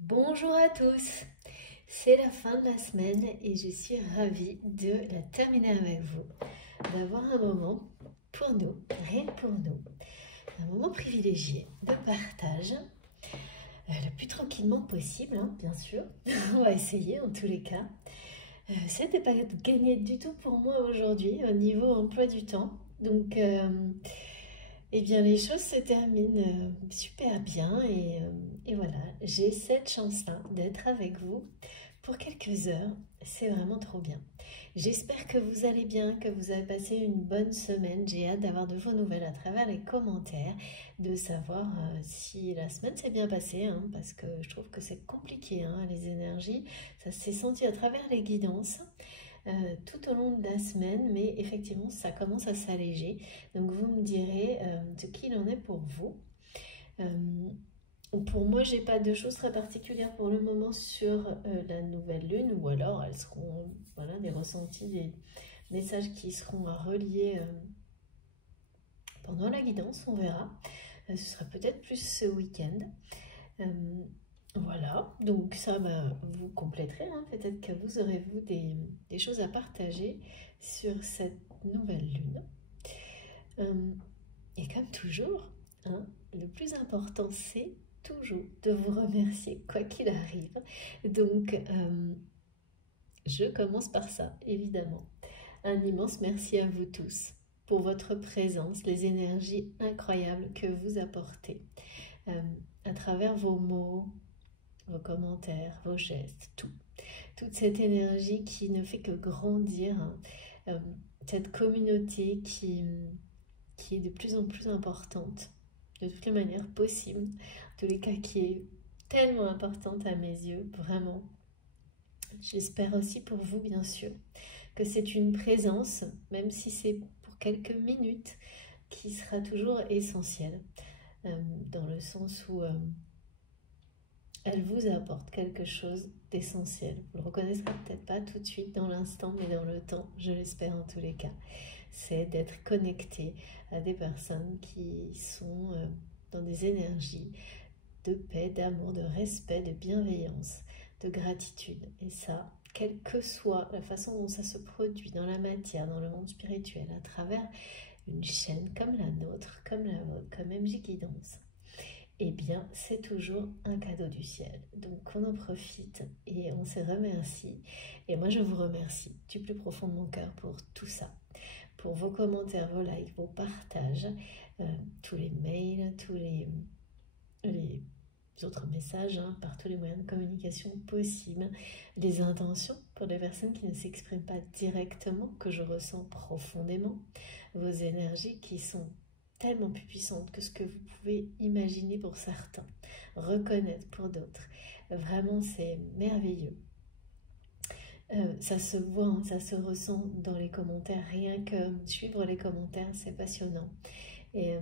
Bonjour à tous, c'est la fin de la semaine et je suis ravie de la terminer avec vous, d'avoir un moment pour nous, rien que pour nous, un moment privilégié de partage, le plus tranquillement possible, hein, bien sûr, on va essayer en tous les cas. C'était pas gagné du tout pour moi aujourd'hui au niveau emploi du temps, donc eh bien, les choses se terminent super bien et voilà, j'ai cette chance-là d'être avec vous pour quelques heures. C'est vraiment trop bien. J'espère que vous allez bien, que vous avez passé une bonne semaine. J'ai hâte d'avoir de vos nouvelles à travers les commentaires, de savoir si la semaine s'est bien passée, hein, parce que je trouve que c'est compliqué, hein, les énergies. Ça s'est senti à travers les guidances tout au long de la semaine, mais effectivement, ça commence à s'alléger. Donc, vous me direz ce qu'il en est pour vous. Euh, pour moi, j'ai pas de choses très particulières pour le moment sur la nouvelle lune, ou alors elles seront, voilà, des ressentis, des messages qui seront à relier pendant la guidance, on verra. Ce sera peut-être plus ce week-end. Euh, voilà, donc ça, vous compléterez, hein. Peut-être que vous aurez vous des choses à partager sur cette nouvelle lune. Et comme toujours, hein, le plus important, c'est toujours de vous remercier, quoi qu'il arrive. Donc, je commence par ça, évidemment. Un immense merci à vous tous pour votre présence, les énergies incroyables que vous apportez euh, à travers vos mots, vos commentaires, vos gestes, tout. Toute cette énergie qui ne fait que grandir, hein, cette communauté qui est de plus en plus importante, de toutes les manières possibles, en tous les cas qui est tellement importante à mes yeux, vraiment. J'espère aussi pour vous, bien sûr, que c'est une présence, même si c'est pour quelques minutes, qui sera toujours essentielle, dans le sens où elle vous apporte quelque chose d'essentiel. Vous le reconnaîtrez peut-être pas tout de suite dans l'instant, mais dans le temps, je l'espère en tous les cas. C'est d'être connecté à des personnes qui sont dans des énergies de paix, d'amour, de respect, de bienveillance, de gratitude. Et ça, quelle que soit la façon dont ça se produit dans la matière, dans le monde spirituel, à travers une chaîne comme la nôtre, comme la vôtre, comme MJ Guidance, eh bien, c'est toujours un cadeau du ciel. Donc, on en profite et on se remercie. Et moi, je vous remercie du plus profond de mon cœur pour tout ça, pour vos commentaires, vos likes, vos partages, tous les mails, tous les autres messages, hein, par tous les moyens de communication possibles, les intentions pour les personnes qui ne s'expriment pas directement, que je ressens profondément, vos énergies qui sont tellement plus puissantes que ce que vous pouvez imaginer pour certains, reconnaître pour d'autres. Vraiment, c'est merveilleux. Ça se voit, hein, ça se ressent dans les commentaires. Rien que suivre les commentaires, c'est passionnant. Et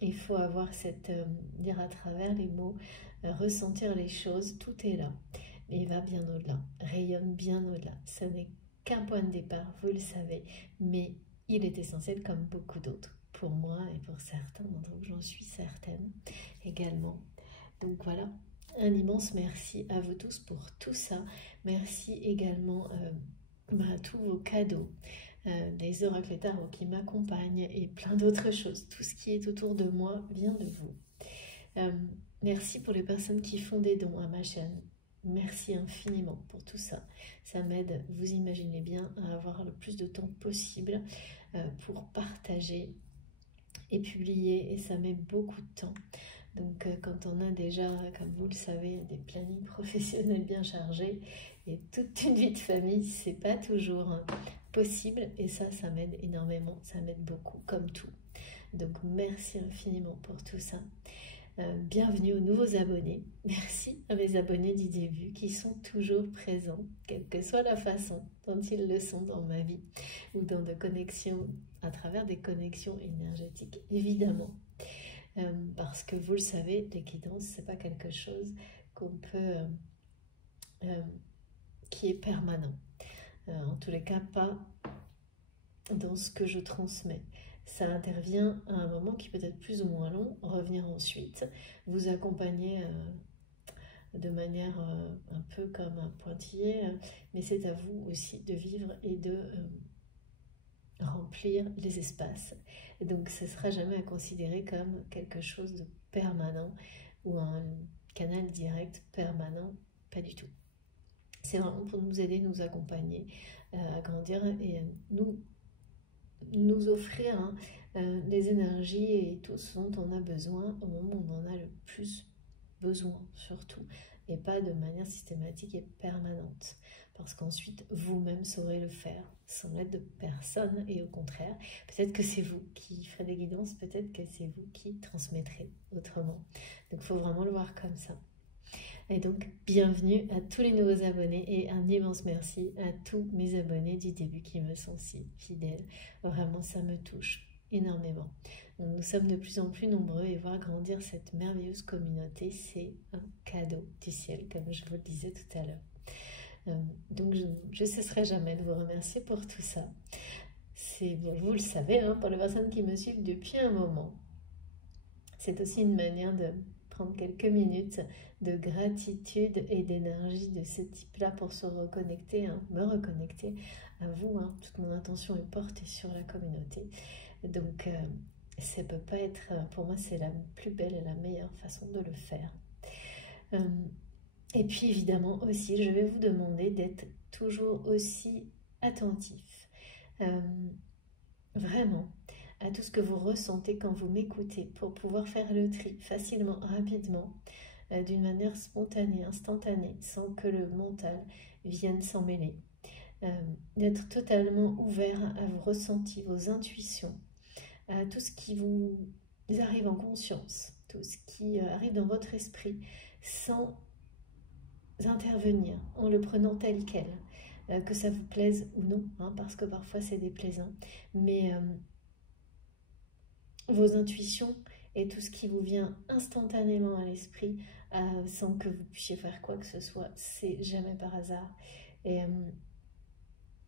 il faut avoir cette lire à travers les mots, ressentir les choses, tout est là. Mais il va bien au-delà, rayonne bien au-delà. Ce n'est qu'un point de départ, vous le savez, mais il est essentiel comme beaucoup d'autres. Pour moi et pour certains d'entre vous, j'en suis certaine également. Donc voilà, un immense merci à vous tous pour tout ça. Merci également à tous vos cadeaux, des oracles et tarots qui m'accompagnent et plein d'autres choses. Tout ce qui est autour de moi vient de vous. Euh, Merci pour les personnes qui font des dons à ma chaîne. Merci infiniment pour tout ça. Ça m'aide, vous imaginez bien, à avoir le plus de temps possible pour partager et publier. Et ça met beaucoup de temps. Donc quand on a déjà, comme vous le savez, des plannings professionnels bien chargés et toute une vie de famille, c'est pas toujours possible. Et ça m'aide énormément, ça m'aide beaucoup, comme tout. Donc merci infiniment pour tout ça. Bienvenue aux nouveaux abonnés. Merci à mes abonnés du début qui sont toujours présents, quelle que soit la façon dont ils le sont dans ma vie ou dans des connexions, à travers des connexions énergétiques, évidemment. Parce que vous le savez, les guidances, c'est pas quelque chose qu'on peut, qui est permanent. En tous les cas, pas dans ce que je transmets. Ça intervient à un moment qui peut être plus ou moins long, revenir ensuite, vous accompagner de manière un peu comme un pointillé, mais c'est à vous aussi de vivre et de remplir les espaces. Et donc ce ne sera jamais à considérer comme quelque chose de permanent ou un canal direct permanent, pas du tout. C'est vraiment pour nous aider, nous accompagner à grandir et nous offrir les énergies et tout ce dont on a besoin au moment où on en a le plus besoin surtout, et pas de manière systématique et permanente, parce qu'ensuite vous-même saurez le faire sans l'aide de personne, et au contraire, peut-être que c'est vous qui ferez des guidances, peut-être que c'est vous qui transmettrez autrement. Donc il faut vraiment le voir comme ça. Et donc, bienvenue à tous les nouveaux abonnés et un immense merci à tous mes abonnés du début qui me sont si fidèles. Vraiment, ça me touche énormément. Donc, nous sommes de plus en plus nombreux et voir grandir cette merveilleuse communauté, c'est un cadeau du ciel, comme je vous le disais tout à l'heure. Donc, je ne cesserai jamais de vous remercier pour tout ça. C'est bien, vous le savez, pour les personnes qui me suivent depuis un moment. C'est aussi une manière de prendre quelques minutes de gratitude et d'énergie de ce type-là pour se reconnecter, me reconnecter à vous. Toute mon attention est portée sur la communauté. Donc, ça ne peut pas être, pour moi, c'est la plus belle et la meilleure façon de le faire. Et puis, évidemment, aussi, je vais vous demander d'être toujours aussi attentif. Vraiment, à tout ce que vous ressentez quand vous m'écoutez, pour pouvoir faire le tri facilement, rapidement, d'une manière spontanée, instantanée, sans que le mental vienne s'en mêler. D'être totalement ouvert à vos ressentis, vos intuitions, à tout ce qui vous arrive en conscience, tout ce qui arrive dans votre esprit, sans intervenir, en le prenant tel quel, que ça vous plaise ou non, parce que parfois c'est déplaisant, mais vos intuitions et tout ce qui vous vient instantanément à l'esprit, sans que vous puissiez faire quoi que ce soit, c'est jamais par hasard. Et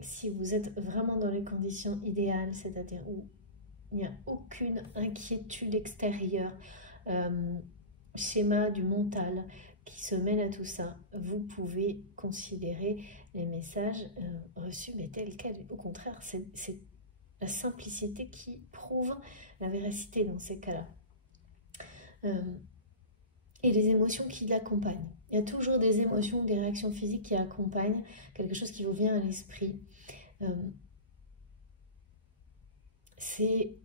si vous êtes vraiment dans les conditions idéales, c'est-à-dire où il n'y a aucune inquiétude extérieure, schéma du mental qui se mêle à tout ça, vous pouvez considérer les messages reçus mais tels quels. Au contraire, c'est la simplicité qui prouve la véracité dans ces cas-là. Et les émotions qui l'accompagnent. Il y a toujours des émotions, des réactions physiques qui accompagnent quelque chose qui vous vient à l'esprit. C'est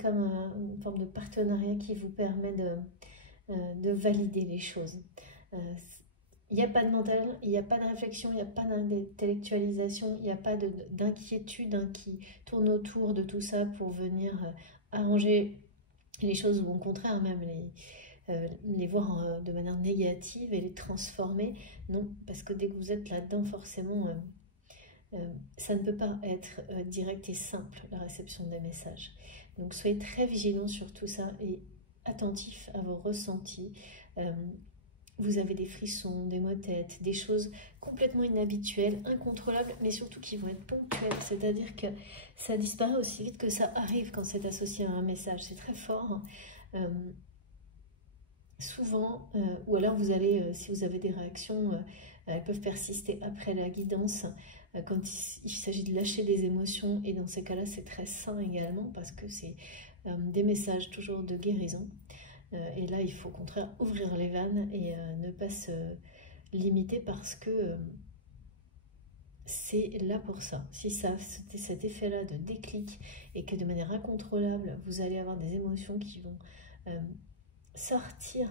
comme une forme de partenariat qui vous permet de valider les choses. Il n'y a pas de mental, il n'y a pas de réflexion, il n'y a pas d'intellectualisation, il n'y a pas d'inquiétude qui tourne autour de tout ça pour venir arranger les choses, ou au contraire même les voir de manière négative et les transformer. Non, parce que dès que vous êtes là-dedans, forcément, ça ne peut pas être direct et simple, la réception des messages. Donc soyez très vigilants sur tout ça et attentifs à vos ressentis. Vous avez des frissons, des maux de tête, des choses complètement inhabituelles, incontrôlables, mais surtout qui vont être ponctuelles. C'est-à-dire que ça disparaît aussi vite que ça arrive quand c'est associé à un message. C'est très fort. Souvent, ou alors vous allez, si vous avez des réactions, elles peuvent persister après la guidance, quand il s'agit de lâcher des émotions, et dans ces cas-là, c'est très sain également, parce que c'est des messages toujours de guérison. Et là, il faut au contraire ouvrir les vannes et ne pas se limiter, parce que c'est là pour ça. Si ça, cet effet-là de déclic, et que de manière incontrôlable, vous allez avoir des émotions qui vont sortir,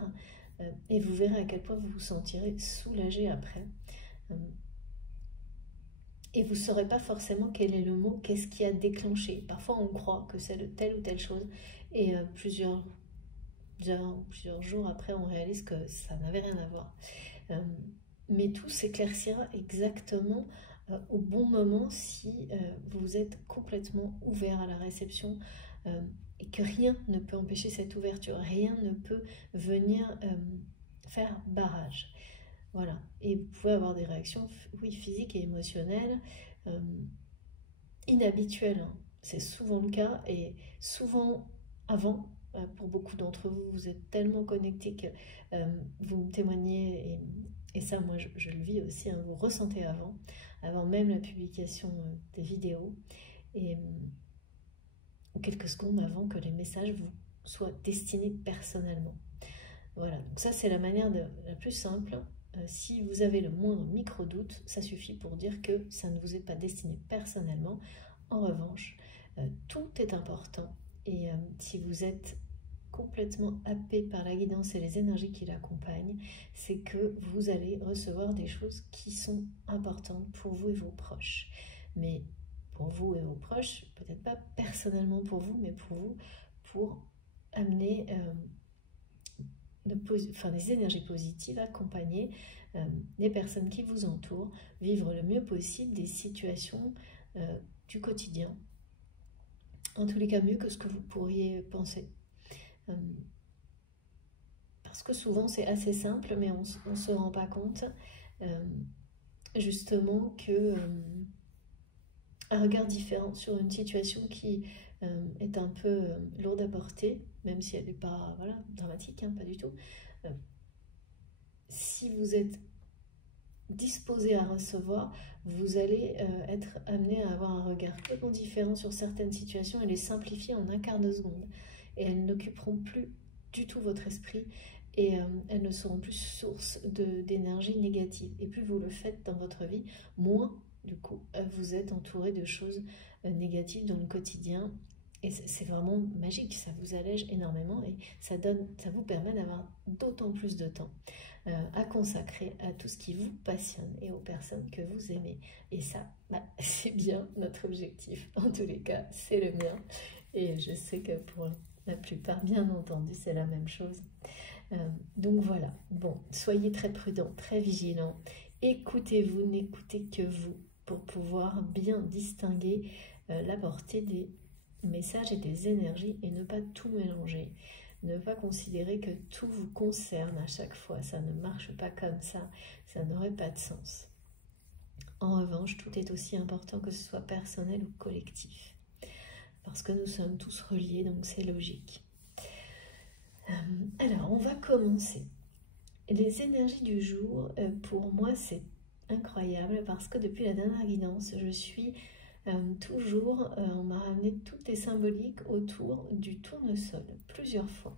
et vous verrez à quel point vous vous sentirez soulagé après. Et vous ne saurez pas forcément quel est le mot, qu'est-ce qui a déclenché. Parfois, on croit que c'est de telle ou telle chose, et plusieurs jours après, on réalise que ça n'avait rien à voir. Mais tout s'éclaircira exactement au bon moment si vous êtes complètement ouvert à la réception, et que rien ne peut empêcher cette ouverture, rien ne peut venir faire barrage. Voilà, et vous pouvez avoir des réactions, oui, physiques et émotionnelles inhabituelles. C'est souvent le cas, et souvent pour beaucoup d'entre vous, vous êtes tellement connectés que vous me témoignez, ça, moi, je le vis aussi, hein, vous ressentez avant même la publication des vidéos, et quelques secondes avant que les messages vous soient destinés personnellement. Voilà, donc ça c'est la manière la plus simple. Si vous avez le moindre micro-doute, ça suffit pour dire que ça ne vous est pas destiné personnellement. En revanche, tout est important, et si vous êtes complètement happé par la guidance et les énergies qui l'accompagnent, c'est que vous allez recevoir des choses qui sont importantes pour vous et vos proches. Mais pour vous et vos proches, peut-être pas personnellement pour vous, mais pour vous, pour amener des énergies positives, accompagner les personnes qui vous entourent, vivre le mieux possible des situations du quotidien, en tous les cas mieux que ce que vous pourriez penser. Parce que souvent c'est assez simple, mais on ne se rend pas compte justement que un regard différent sur une situation qui est un peu lourde à porter, même si elle n'est pas dramatique, hein, pas du tout. Si vous êtes disposé à recevoir, vous allez être amené à avoir un regard complètement différent sur certaines situations et les simplifier en un quart de seconde. Et elles n'occuperont plus du tout votre esprit, et elles ne seront plus source d'énergie négative. Et plus vous le faites dans votre vie, moins du coup vous êtes entouré de choses négatives dans le quotidien. Et c'est vraiment magique, ça vous allège énormément, et ça vous permet d'avoir d'autant plus de temps à consacrer à tout ce qui vous passionne et aux personnes que vous aimez. Et ça, c'est bien notre objectif. En tous les cas, c'est le mien. Et je sais que pour la plupart, bien entendu, c'est la même chose. Donc voilà, bon, soyez très prudents, très vigilants. Écoutez-vous, n'écoutez que vous pour pouvoir bien distinguer la portée des messages et des énergies, et ne pas tout mélanger. Ne pas considérer que tout vous concerne à chaque fois. Ça ne marche pas comme ça n'aurait pas de sens. En revanche, tout est aussi important, que ce soit personnel ou collectif. Parce que nous sommes tous reliés, donc c'est logique. Alors, on va commencer. Les énergies du jour, pour moi, c'est incroyable, parce que depuis la dernière guidance, je suis toujours, on m'a ramené toutes les symboliques autour du tournesol, plusieurs fois.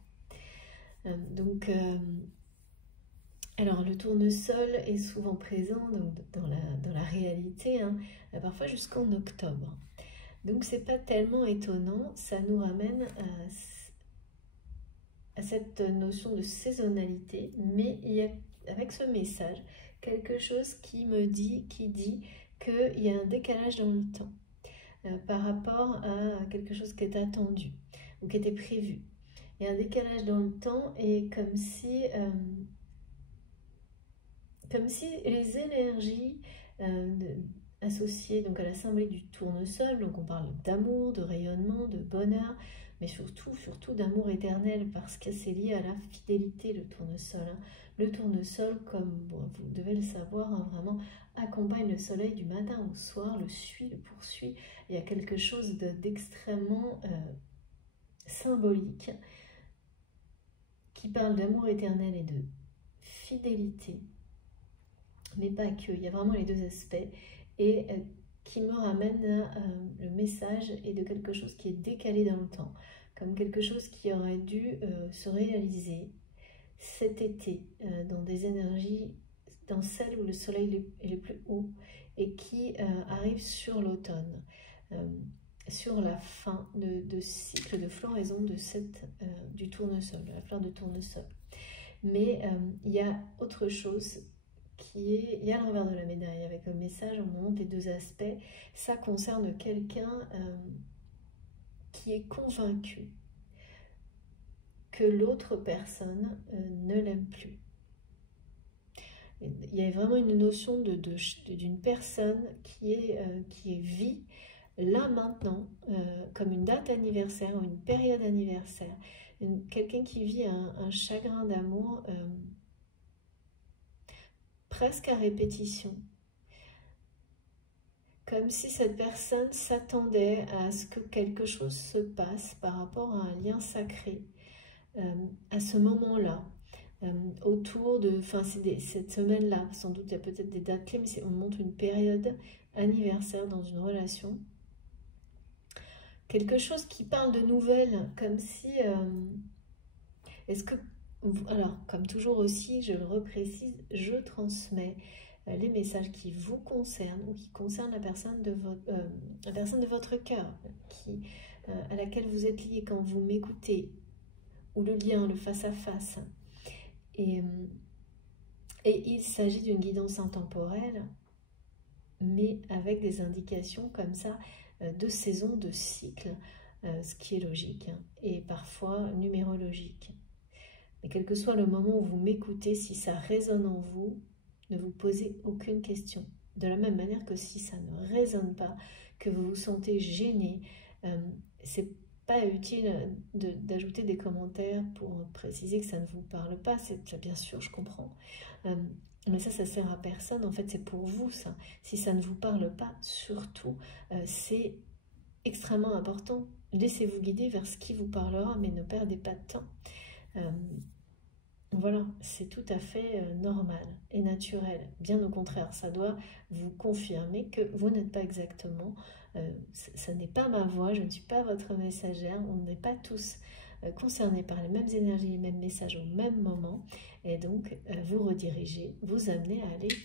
Alors le tournesol est souvent présent dans la réalité, hein, parfois jusqu'en octobre. Donc c'est pas tellement étonnant, ça nous ramène à cette notion de saisonnalité, mais il y a avec ce message quelque chose qui dit qu'il y a un décalage dans le temps par rapport à quelque chose qui est attendu ou qui était prévu. Il y a un décalage dans le temps, et comme si les énergies associées donc à la symbolique du tournesol, donc on parle d'amour, de rayonnement, de bonheur, mais surtout d'amour éternel, parce que c'est lié à la fidélité, le tournesol. Hein. Le tournesol, comme vous devez le savoir, hein, vraiment accompagne le soleil du matin au soir, le suit, le poursuit. Il y a quelque chose d'extrêmement symbolique qui parle d'amour éternel et de fidélité, mais pas que, il y a vraiment les deux aspects, et qui me ramène à le message et de quelque chose qui est décalé dans le temps, comme quelque chose qui aurait dû se réaliser cet été, dans des énergies, dans celles où le soleil est le plus haut, et qui arrive sur l'automne, sur la fin de cycle de floraison du tournesol, de la fleur de tournesol. Mais il y a autre chose il y a le revers de la médaille avec le message, on montre les deux aspects. Ça concerne quelqu'un qui est convaincu que l'autre personne ne l'aime plus. Il y a vraiment une notion d'une personne qui vit là maintenant, comme une date anniversaire ou une période anniversaire. Quelqu'un qui vit un chagrin d'amour presque à répétition, comme si cette personne s'attendait à ce que quelque chose se passe par rapport à un lien sacré à ce moment-là, autour de, enfin c'est cette semaine-là, sans doute il y a peut-être des dates clés, mais on montre une période anniversaire dans une relation. Quelque chose qui parle de nouvelles, comme si, est-ce que, alors comme toujours aussi, je le reprécise, je transmets les messages qui vous concernent ou qui concernent la personne de votre cœur, à laquelle vous êtes lié quand vous m'écoutez, ou le lien, le face-à-face. Et il s'agit d'une guidance intemporelle, mais avec des indications comme ça de saison, de cycle, ce qui est logique, hein, et parfois numérologique. Mais quel que soit le moment où vous m'écoutez, si ça résonne en vous, ne vous posez aucune question. De la même manière que si ça ne résonne pas, que vous vous sentez gêné, c'est pas utile d'ajouter des commentaires pour préciser que ça ne vous parle pas. C'est bien sûr, je comprends. Mais ça sert à personne. En fait, c'est pour vous, ça. Si ça ne vous parle pas, surtout, c'est extrêmement important. Laissez-vous guider vers ce qui vous parlera, mais ne perdez pas de temps. Voilà, c'est tout à fait normal et naturel. Bien au contraire, ça doit vous confirmer que vous n'êtes pas exactement, ça n'est pas ma voix, je ne suis pas votre messagère, on n'est pas tous concernés par les mêmes énergies, les mêmes messages au même moment, et donc vous redirigez, vous amenez à aller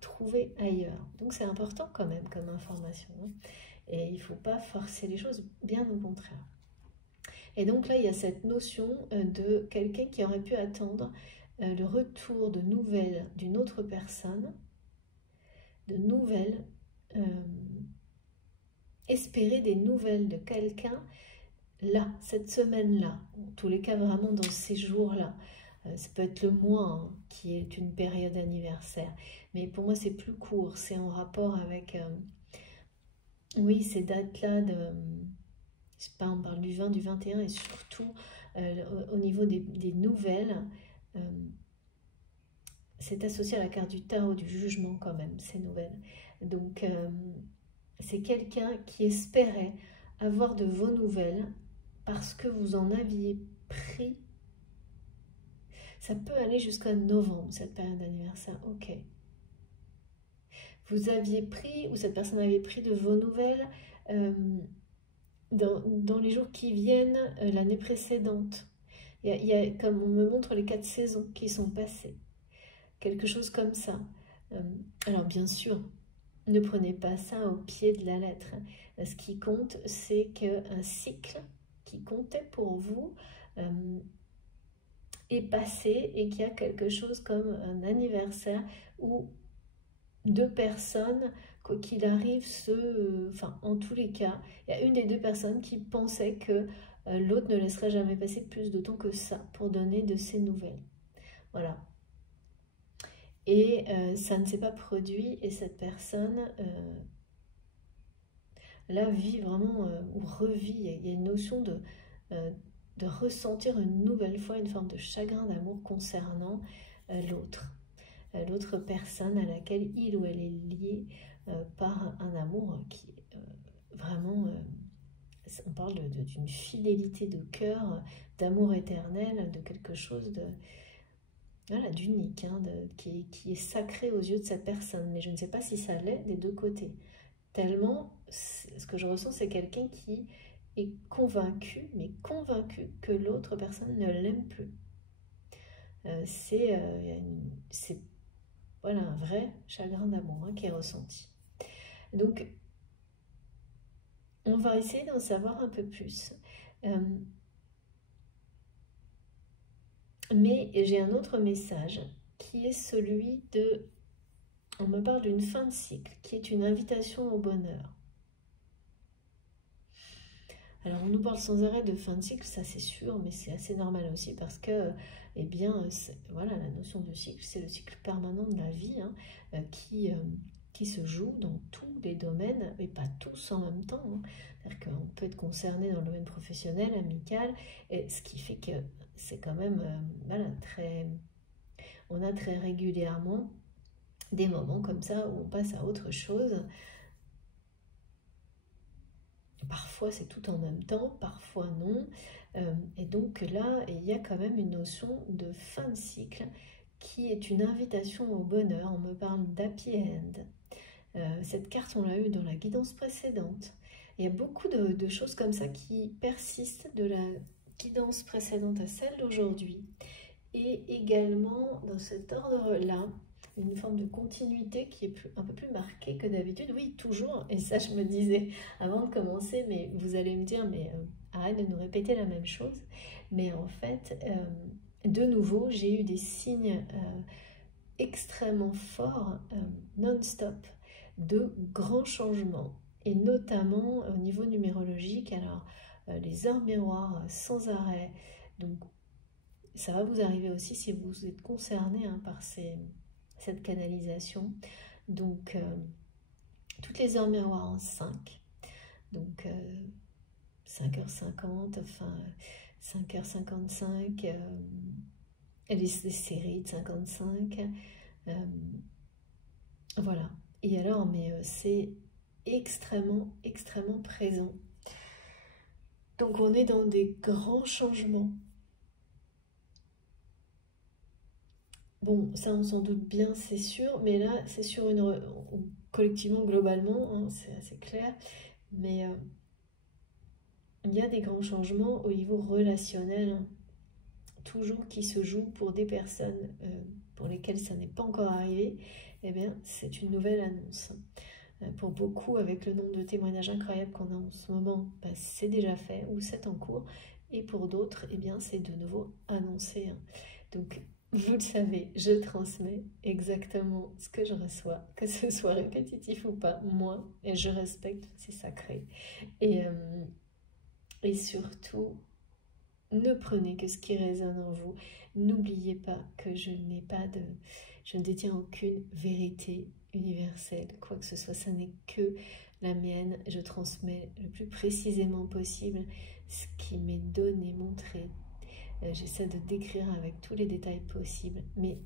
trouver ailleurs. Donc c'est important quand même comme information, hein, et il ne faut pas forcer les choses, bien au contraire. Et donc là, il y a cette notion de quelqu'un qui aurait pu attendre le retour de nouvelles d'une autre personne, de nouvelles, espérer des nouvelles de quelqu'un là, cette semaine-là, en tous les cas vraiment dans ces jours-là. Ça peut être le mois, hein, qui est une période anniversaire, mais pour moi c'est plus court, c'est en rapport avec, oui, ces dates-là de... Je sais pas, on parle du 20, du 21 et surtout au niveau des nouvelles, c'est associé à la carte du tarot du jugement quand même, ces nouvelles. Donc c'est quelqu'un qui espérait avoir de vos nouvelles parce que vous en aviez pris. Ça peut aller jusqu'à novembre, cette période d'anniversaire, ok. Vous aviez pris, ou cette personne avait pris de vos nouvelles dans les jours qui viennent l'année précédente. Il y a, comme on me montre les 4 saisons qui sont passées. Quelque chose comme ça. Alors bien sûr, ne prenez pas ça au pied de la lettre. Ce qui compte, c'est qu'un cycle qui comptait pour vous est passé et qu'il y a quelque chose comme un anniversaire où 2 personnes, quoi qu'il arrive, enfin en tous les cas, il y a une des 2 personnes qui pensait que l'autre ne laisserait jamais passer plus de temps que ça pour donner de ses nouvelles. Voilà. Et ça ne s'est pas produit et cette personne là vit vraiment ou revit. Il y a une notion de ressentir une nouvelle fois une forme de chagrin d'amour concernant l'autre personne à laquelle il ou elle est lié par un amour qui vraiment, on parle d'une fidélité de cœur, d'amour éternel, de quelque chose de... Voilà, d'unique, hein, qui est sacré aux yeux de cette personne. Mais je ne sais pas si ça l'est des 2 côtés. Tellement, ce que je ressens, c'est quelqu'un qui est convaincu, mais convaincu que l'autre personne ne l'aime plus. C'est voilà, un vrai chagrin d'amour, hein, qui est ressenti. Donc, on va essayer d'en savoir un peu plus. Mais j'ai un autre message qui est celui de... On me parle d'une fin de cycle, qui est une invitation au bonheur. Alors on nous parle sans arrêt de fin de cycle, ça c'est sûr, mais c'est assez normal aussi parce que, eh bien, voilà, la notion de cycle, c'est le cycle permanent de la vie, hein, qui se joue dans tous les domaines, mais pas tous en même temps, hein. C'est-à-dire qu'on peut être concerné dans le domaine professionnel, amical, et ce qui fait que c'est quand même, voilà, on a très régulièrement des moments comme ça où on passe à autre chose. Parfois c'est tout en même temps, parfois non. Et donc là, il y a quand même une notion de fin de cycle qui est une invitation au bonheur. On me parle d'happy end. Cette carte, on l'a eue dans la guidance précédente. Il y a beaucoup de choses comme ça qui persistent de la guidance précédente à celle d'aujourd'hui. Et également, dans cet ordre-là, une forme de continuité qui est un peu plus marquée que d'habitude. Oui, toujours, et ça je me disais avant de commencer, mais vous allez me dire, mais arrête de nous répéter la même chose. Mais en fait, de nouveau, j'ai eu des signes extrêmement forts, non-stop, de grands changements, et notamment au niveau numérologique. Alors, les heures miroirs sans arrêt, donc ça va vous arriver aussi si vous êtes concerné par cette canalisation. Donc, toutes les heures miroirs en 5, donc 5h50, enfin 5h55, les séries de 55, voilà. Et alors, mais c'est extrêmement, extrêmement présent. Donc, on est dans des grands changements. Bon, ça on s'en doute bien, c'est sûr, mais là c'est sur une... collectivement, globalement, hein, c'est assez clair, mais il y a des grands changements au niveau relationnel, hein, toujours qui se jouent pour des personnes pour lesquelles ça n'est pas encore arrivé. Eh bien, c'est une nouvelle annonce. Pour beaucoup, avec le nombre de témoignages incroyables qu'on a en ce moment, bah, c'est déjà fait ou c'est en cours, et pour d'autres, eh bien, c'est de nouveau annoncé, hein. Donc, vous le savez, je transmets exactement ce que je reçois, que ce soit répétitif ou pas, moi, et je respecte, c'est sacré. Et surtout, ne prenez que ce qui résonne en vous. N'oubliez pas que je ne détiens aucune vérité universelle, quoi que ce soit, ça n'est que la mienne. Je transmets le plus précisément possible ce qui m'est donné, montré. J'essaie de décrire avec tous les détails possibles, mais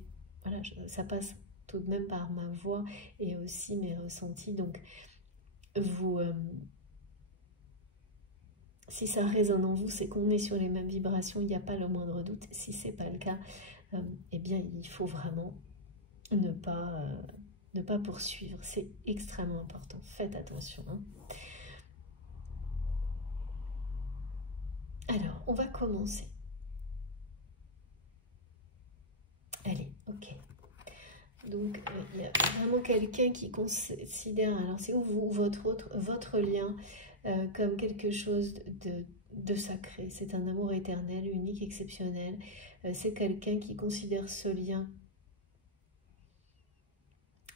voilà, ça passe tout de même par ma voix et aussi mes ressentis. Donc, si ça résonne en vous, c'est qu'on est sur les mêmes vibrations, il n'y a pas le moindre doute. Si ce n'est pas le cas, eh bien, il faut vraiment ne pas poursuivre. C'est extrêmement important. Faites attention, hein. Alors, on va commencer. Allez, ok. Donc, il y a vraiment quelqu'un qui considère, alors c'est vous, votre lien, comme quelque chose de sacré. C'est un amour éternel, unique, exceptionnel. C'est quelqu'un qui considère ce lien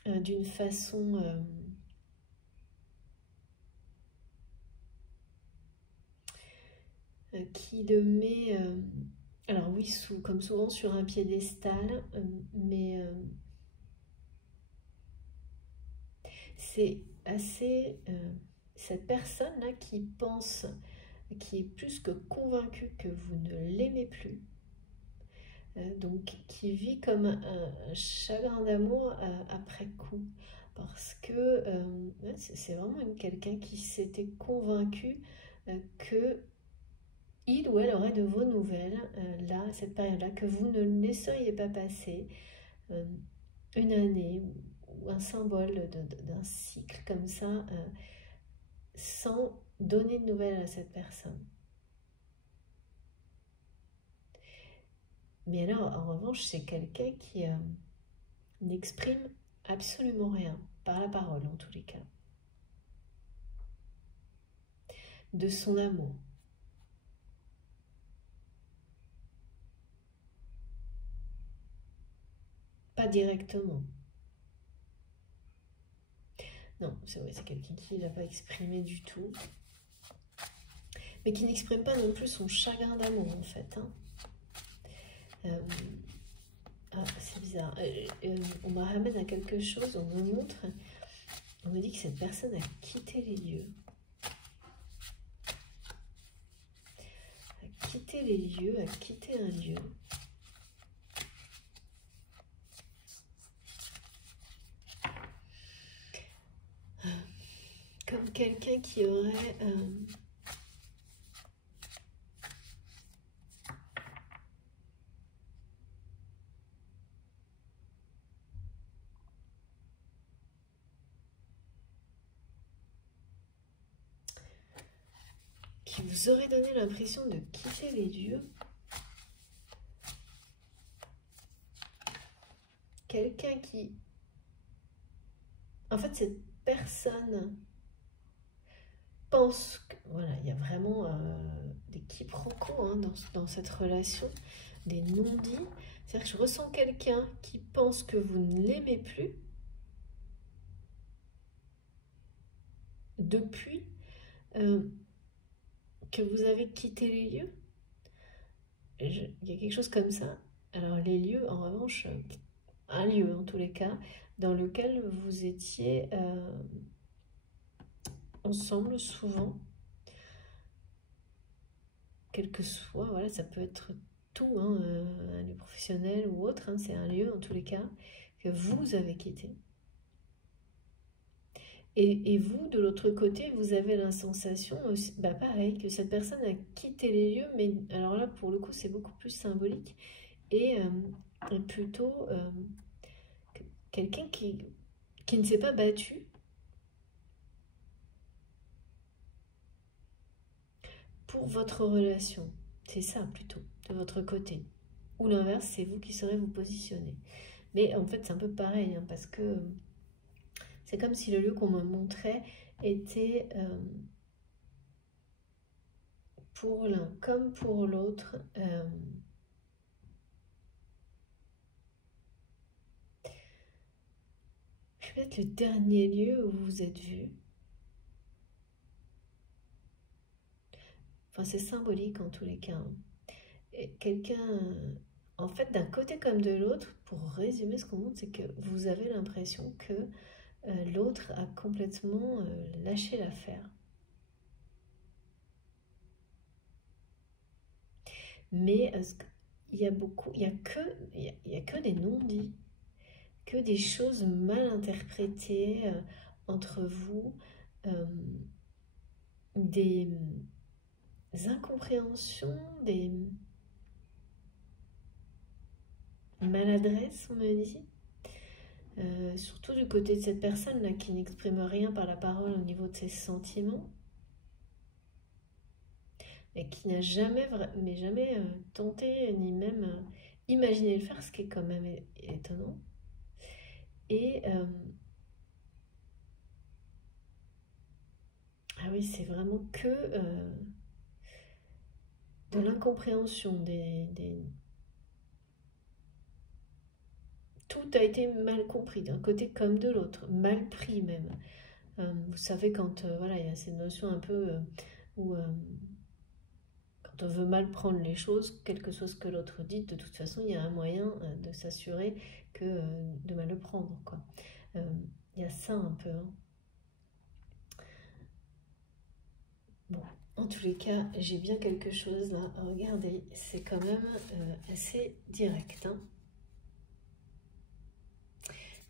d'une façon qui le met, alors oui, comme souvent sur un piédestal, mais c'est assez cette personne-là qui pense, qui est plus que convaincue que vous ne l'aimez plus, donc qui vit comme un chagrin d'amour après coup, parce que c'est vraiment quelqu'un qui s'était convaincu que il ou elle aurait de vos nouvelles là, à cette période-là, que vous ne laisseriez pas passer une année ou un symbole d'un cycle comme ça sans donner de nouvelles à cette personne. Mais alors, en revanche, c'est quelqu'un qui n'exprime absolument rien, par la parole en tous les cas, de son amour. Pas directement. Non, c'est vrai, c'est quelqu'un qui ne l'a pas exprimé du tout. Mais qui n'exprime pas non plus son chagrin d'amour, en fait, hein. C'est bizarre. On me ramène à quelque chose, on me montre, on me dit que cette personne a quitté les lieux. A quitté les lieux, a quitté un lieu. Comme quelqu'un qui aurait... qui vous aurait donné l'impression de quitter les lieux. Quelqu'un qui... En fait, cette personne pense que... Voilà, il y a vraiment des quiproquos hein, dans cette relation, des non-dits. C'est-à-dire que je ressens quelqu'un qui pense que vous ne l'aimez plus depuis que vous avez quitté les lieux. Il y a quelque chose comme ça. Alors les lieux, en revanche, un lieu en tous les cas, dans lequel vous étiez ensemble souvent, quel que soit, voilà, ça peut être tout, hein, un lieu professionnel ou autre, hein, c'est un lieu en tous les cas que vous avez quitté. Et vous, de l'autre côté, vous avez la sensation, bah pareil, que cette personne a quitté les lieux, mais alors là, pour le coup, c'est beaucoup plus symbolique et plutôt quelqu'un qui ne s'est pas battu pour votre relation. C'est ça plutôt, de votre côté. Ou l'inverse, c'est vous qui saurez vous positionner. Mais en fait, c'est un peu pareil, hein, parce que c'est comme si le lieu qu'on me montrait était pour l'un comme pour l'autre. Peut-être le dernier lieu où vous vous êtes vus. Enfin, c'est symbolique en tous les cas. Hein. Quelqu'un, en fait, d'un côté comme de l'autre, pour résumer ce qu'on montre, c'est que vous avez l'impression que l'autre a complètement lâché l'affaire. Mais il y a beaucoup, il y a que des non-dits, que des choses mal interprétées entre vous, des incompréhensions, des maladresses, on me dit. Surtout du côté de cette personne-là qui n'exprime rien par la parole au niveau de ses sentiments et qui n'a jamais, jamais tenté ni même imaginé le faire, ce qui est quand même étonnant. Et ah oui, c'est vraiment que de l'incompréhension, tout a été mal compris, d'un côté comme de l'autre, mal pris même. Vous savez, quand voilà, il y a cette notion un peu où quand on veut mal prendre les choses, quel que soit ce que l'autre dit, de toute façon, il y a un moyen de s'assurer que de mal le prendre, quoi. Il y a ça un peu. Hein. Bon, en tous les cas, j'ai bien quelque chose là. Regardez, c'est quand même assez direct. Hein.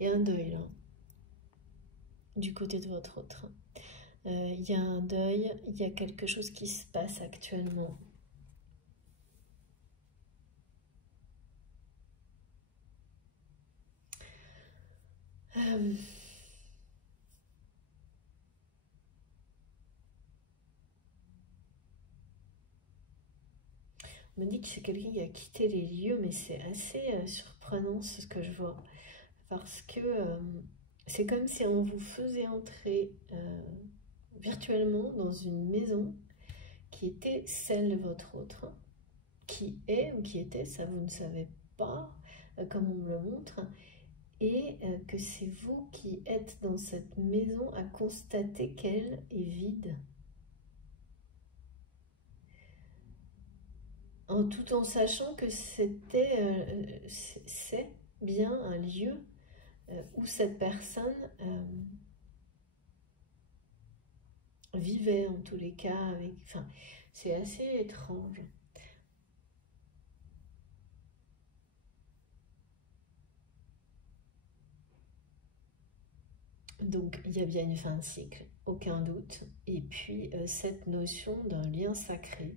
Il y a un deuil là, du côté de votre autre. Il y a un deuil, il y a quelque chose qui se passe actuellement. On me dit que c'est quelqu'un qui a quitté les lieux, mais c'est assez surprenant ce que je vois. Parce que c'est comme si on vous faisait entrer virtuellement dans une maison qui était celle de votre autre, hein, qui est ou qui était, ça vous ne savez pas, comme on me le montre, et que c'est vous qui êtes dans cette maison à constater qu'elle est vide. Tout en sachant que c'est bien un lieu où cette personne vivait en tous les cas avec. Enfin, c'est assez étrange. Donc, il y a bien une fin de cycle, aucun doute. Et puis, cette notion d'un lien sacré.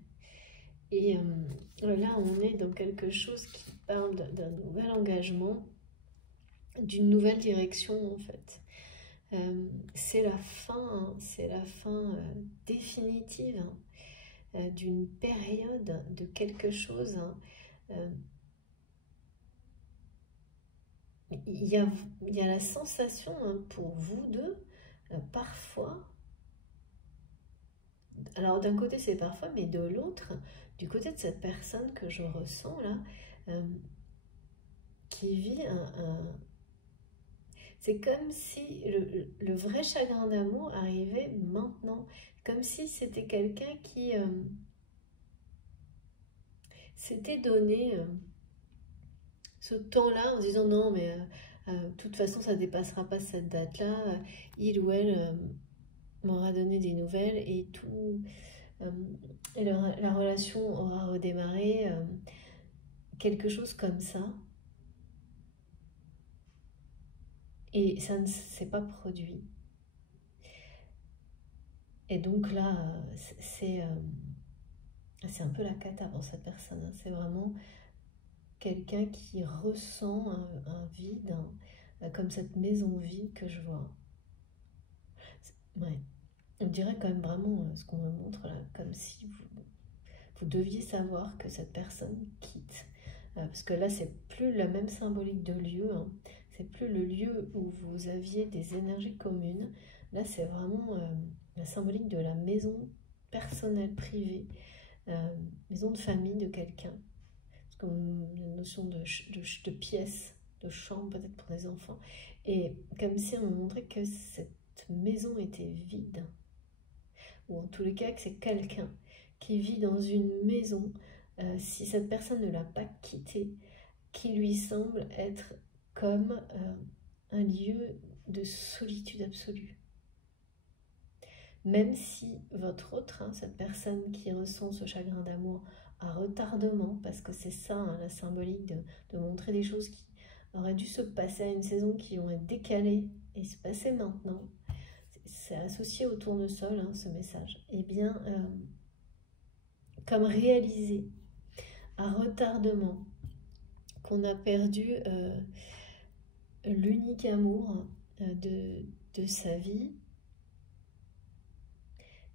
Et là, on est dans quelque chose qui parle d'un nouvel engagement, d'une nouvelle direction, en fait. C'est la fin, hein, c'est la fin définitive d'une période, de quelque chose. Hein. Il y a la sensation hein, pour vous deux, parfois, alors d'un côté c'est parfois, mais de l'autre, du côté de cette personne que je ressens là, qui vit c'est comme si le vrai chagrin d'amour arrivait maintenant, comme si c'était quelqu'un qui s'était donné ce temps-là en se disant non mais de toute façon ça ne dépassera pas cette date-là, il ou elle m'aura donné des nouvelles et tout, et la relation aura redémarré, quelque chose comme ça. Et ça ne s'est pas produit. Et donc là, c'est un peu la cata pour cette personne. Hein. C'est vraiment quelqu'un qui ressent un vide, hein, comme cette maison vide que je vois. Ouais. On dirait quand même vraiment ce qu'on me montre là, comme si vous deviez savoir que cette personne quitte. Parce que là, c'est plus la même symbolique de lieu. Hein. C'est plus le lieu où vous aviez des énergies communes. Là, c'est vraiment la symbolique de la maison personnelle, privée, maison de famille de quelqu'un. Comme une notion de pièce, de chambre peut-être pour les enfants. Et comme si on me montrait que cette maison était vide. Ou en tous les cas que c'est quelqu'un qui vit dans une maison, si cette personne ne l'a pas quittée, qui lui semble être comme un lieu de solitude absolue. Même si votre autre, hein, cette personne qui ressent ce chagrin d'amour, a retardement, parce que c'est ça hein, la symbolique de montrer des choses qui auraient dû se passer à une saison, qui ont été décalées et se passer maintenant, c'est associé au tournesol, hein, ce message, et bien, comme réalisé à retardement, qu'on a perdu l'unique amour de sa vie.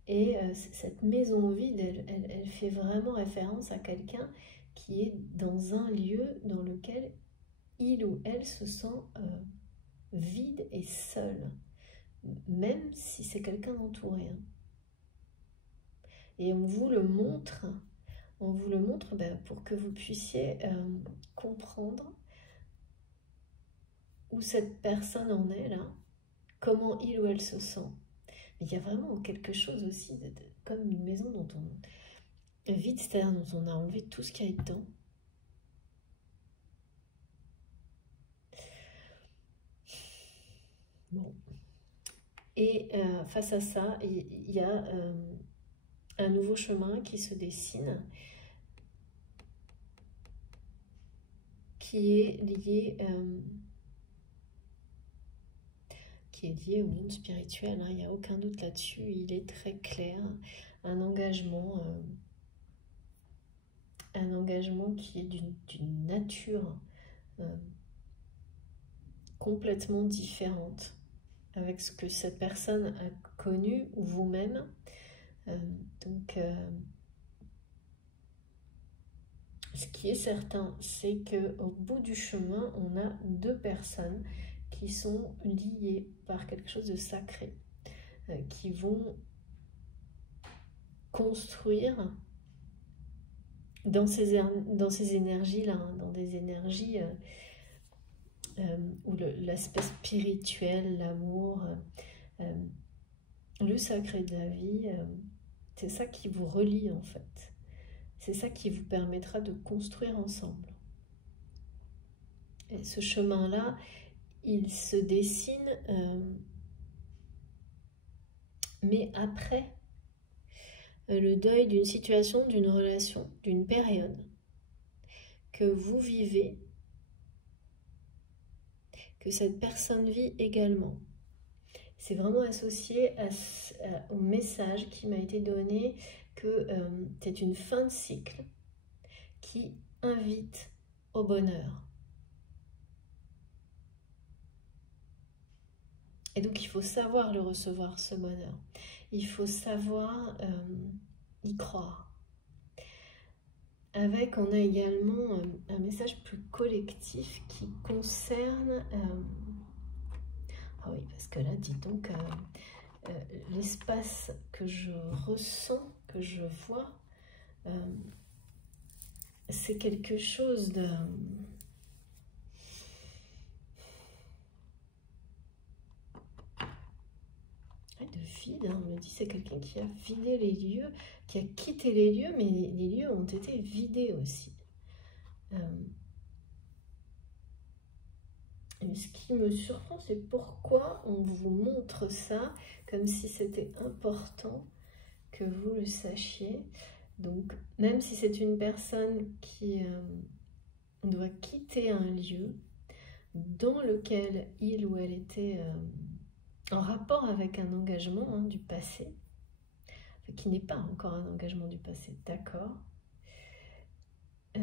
Et cette maison vide, elle fait vraiment référence à quelqu'un qui est dans un lieu dans lequel il ou elle se sent vide et seul, même si c'est quelqu'un d'entouré. Hein. Et on vous le montre pour que vous puissiez comprendre où cette personne en est là, comment il ou elle se sent. Mais il y a vraiment quelque chose aussi, comme une maison dont on vide, c'est-à-dire dont on a enlevé tout ce qu'il y a dedans. Bon. Et face à ça, il y a un nouveau chemin qui se dessine, qui est lié au monde spirituel, hein, il n'y a aucun doute là-dessus, il est très clair, un engagement qui est d'une nature complètement différente avec ce que cette personne a connu ou vous-même. Ce qui est certain, c'est qu'au bout du chemin, on a deux personnes qui sont liées par quelque chose de sacré, qui vont construire dans ces énergies-là, hein, dans des énergies où l'aspect spirituel, l'amour, le sacré de la vie, c'est ça qui vous relie en fait. C'est ça qui vous permettra de construire ensemble. Et ce chemin-là, il se dessine, mais après le deuil d'une situation, d'une relation, d'une période que vous vivez, que cette personne vit également. c'est vraiment associé au message qui m'a été donné que c'est une fin de cycle qui invite au bonheur. Et donc il faut savoir le recevoir, ce bonheur. Il faut savoir y croire. Avec, on a également un message plus collectif qui concerne... ah oui, parce que là, dis donc, l'espace que je ressens, que je vois, c'est quelque chose de vide. Hein. On me dit c'est quelqu'un qui a vidé les lieux, qui a quitté les lieux, mais les lieux ont été vidés aussi. Et ce qui me surprend, c'est pourquoi on vous montre ça, comme si c'était important que vous le sachiez. Donc, même si c'est une personne qui doit quitter un lieu dans lequel il ou elle était en rapport avec un engagement du passé, qui n'est pas encore un engagement du passé, d'accord. Ah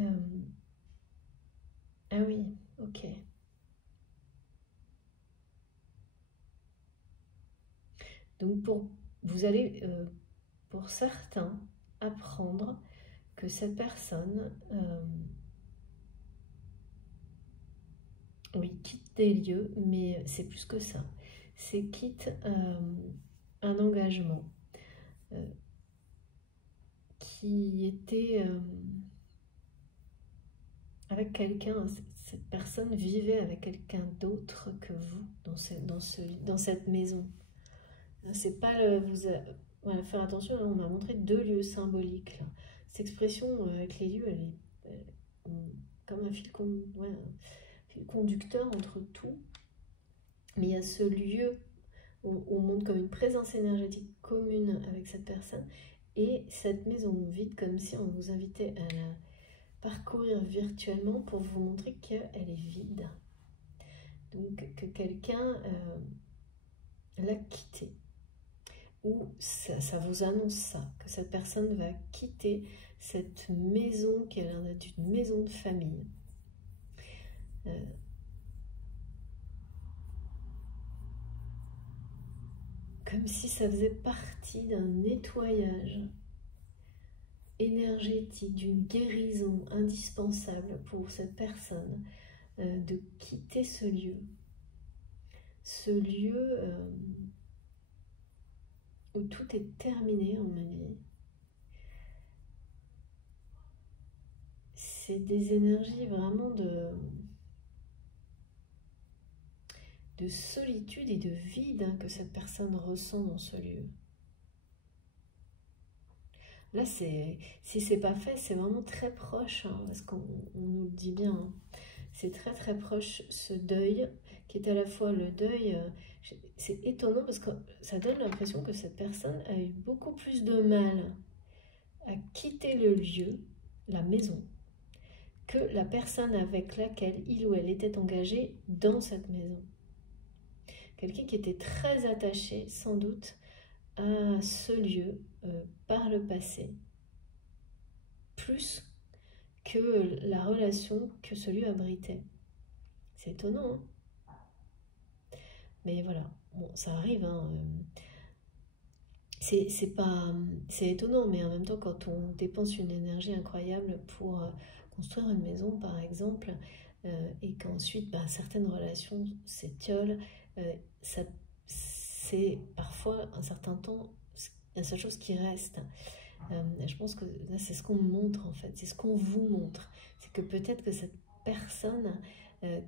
oui, ok. Donc vous allez, pour certains, apprendre que cette personne, oui, quitte des lieux, mais c'est plus que ça. C'est quitte un engagement qui était avec quelqu'un. Cette personne vivait avec quelqu'un d'autre que vous dans cette maison. C'est pas voilà, faire attention, on m'a montré 2 lieux symboliques. Là. Cette expression avec les lieux, elle est comme un fil conducteur entre tout. Mais il y a ce lieu où on montre comme une présence énergétique commune avec cette personne et cette maison vide, comme si on vous invitait à la parcourir virtuellement pour vous montrer qu'elle est vide. Donc que quelqu'un l'a quittée. Ou ça vous annonce ça, que cette personne va quitter cette maison qui a l'air d'être une maison de famille. Comme si ça faisait partie d'un nettoyage énergétique, d'une guérison indispensable pour cette personne, de quitter ce lieu. Ce lieu où tout est terminé, on me dit. C'est des énergies vraiment de solitude et de vide que cette personne ressent dans ce lieu. Là, si c'est pas fait, c'est vraiment très proche, parce qu'on nous le dit bien. Hein. C'est très très proche, ce deuil, qui est à la fois le deuil... c'est étonnant parce que ça donne l'impression que cette personne a eu beaucoup plus de mal à quitter le lieu, la maison, que la personne avec laquelle il ou elle était engagé dans cette maison. Quelqu'un qui était très attaché, sans doute, à ce lieu par le passé, plus que la relation que ce lieu abritait. C'est étonnant, hein. Mais voilà, bon, ça arrive, hein. C'est étonnant, mais en même temps, quand on dépense une énergie incroyable pour construire une maison, par exemple, et qu'ensuite certaines relations s'étiolent, c'est parfois un certain temps la seule chose qui reste. Je pense que là, c'est ce qu'on me montre en fait, c'est ce qu'on vous montre. C'est que peut-être que cette personne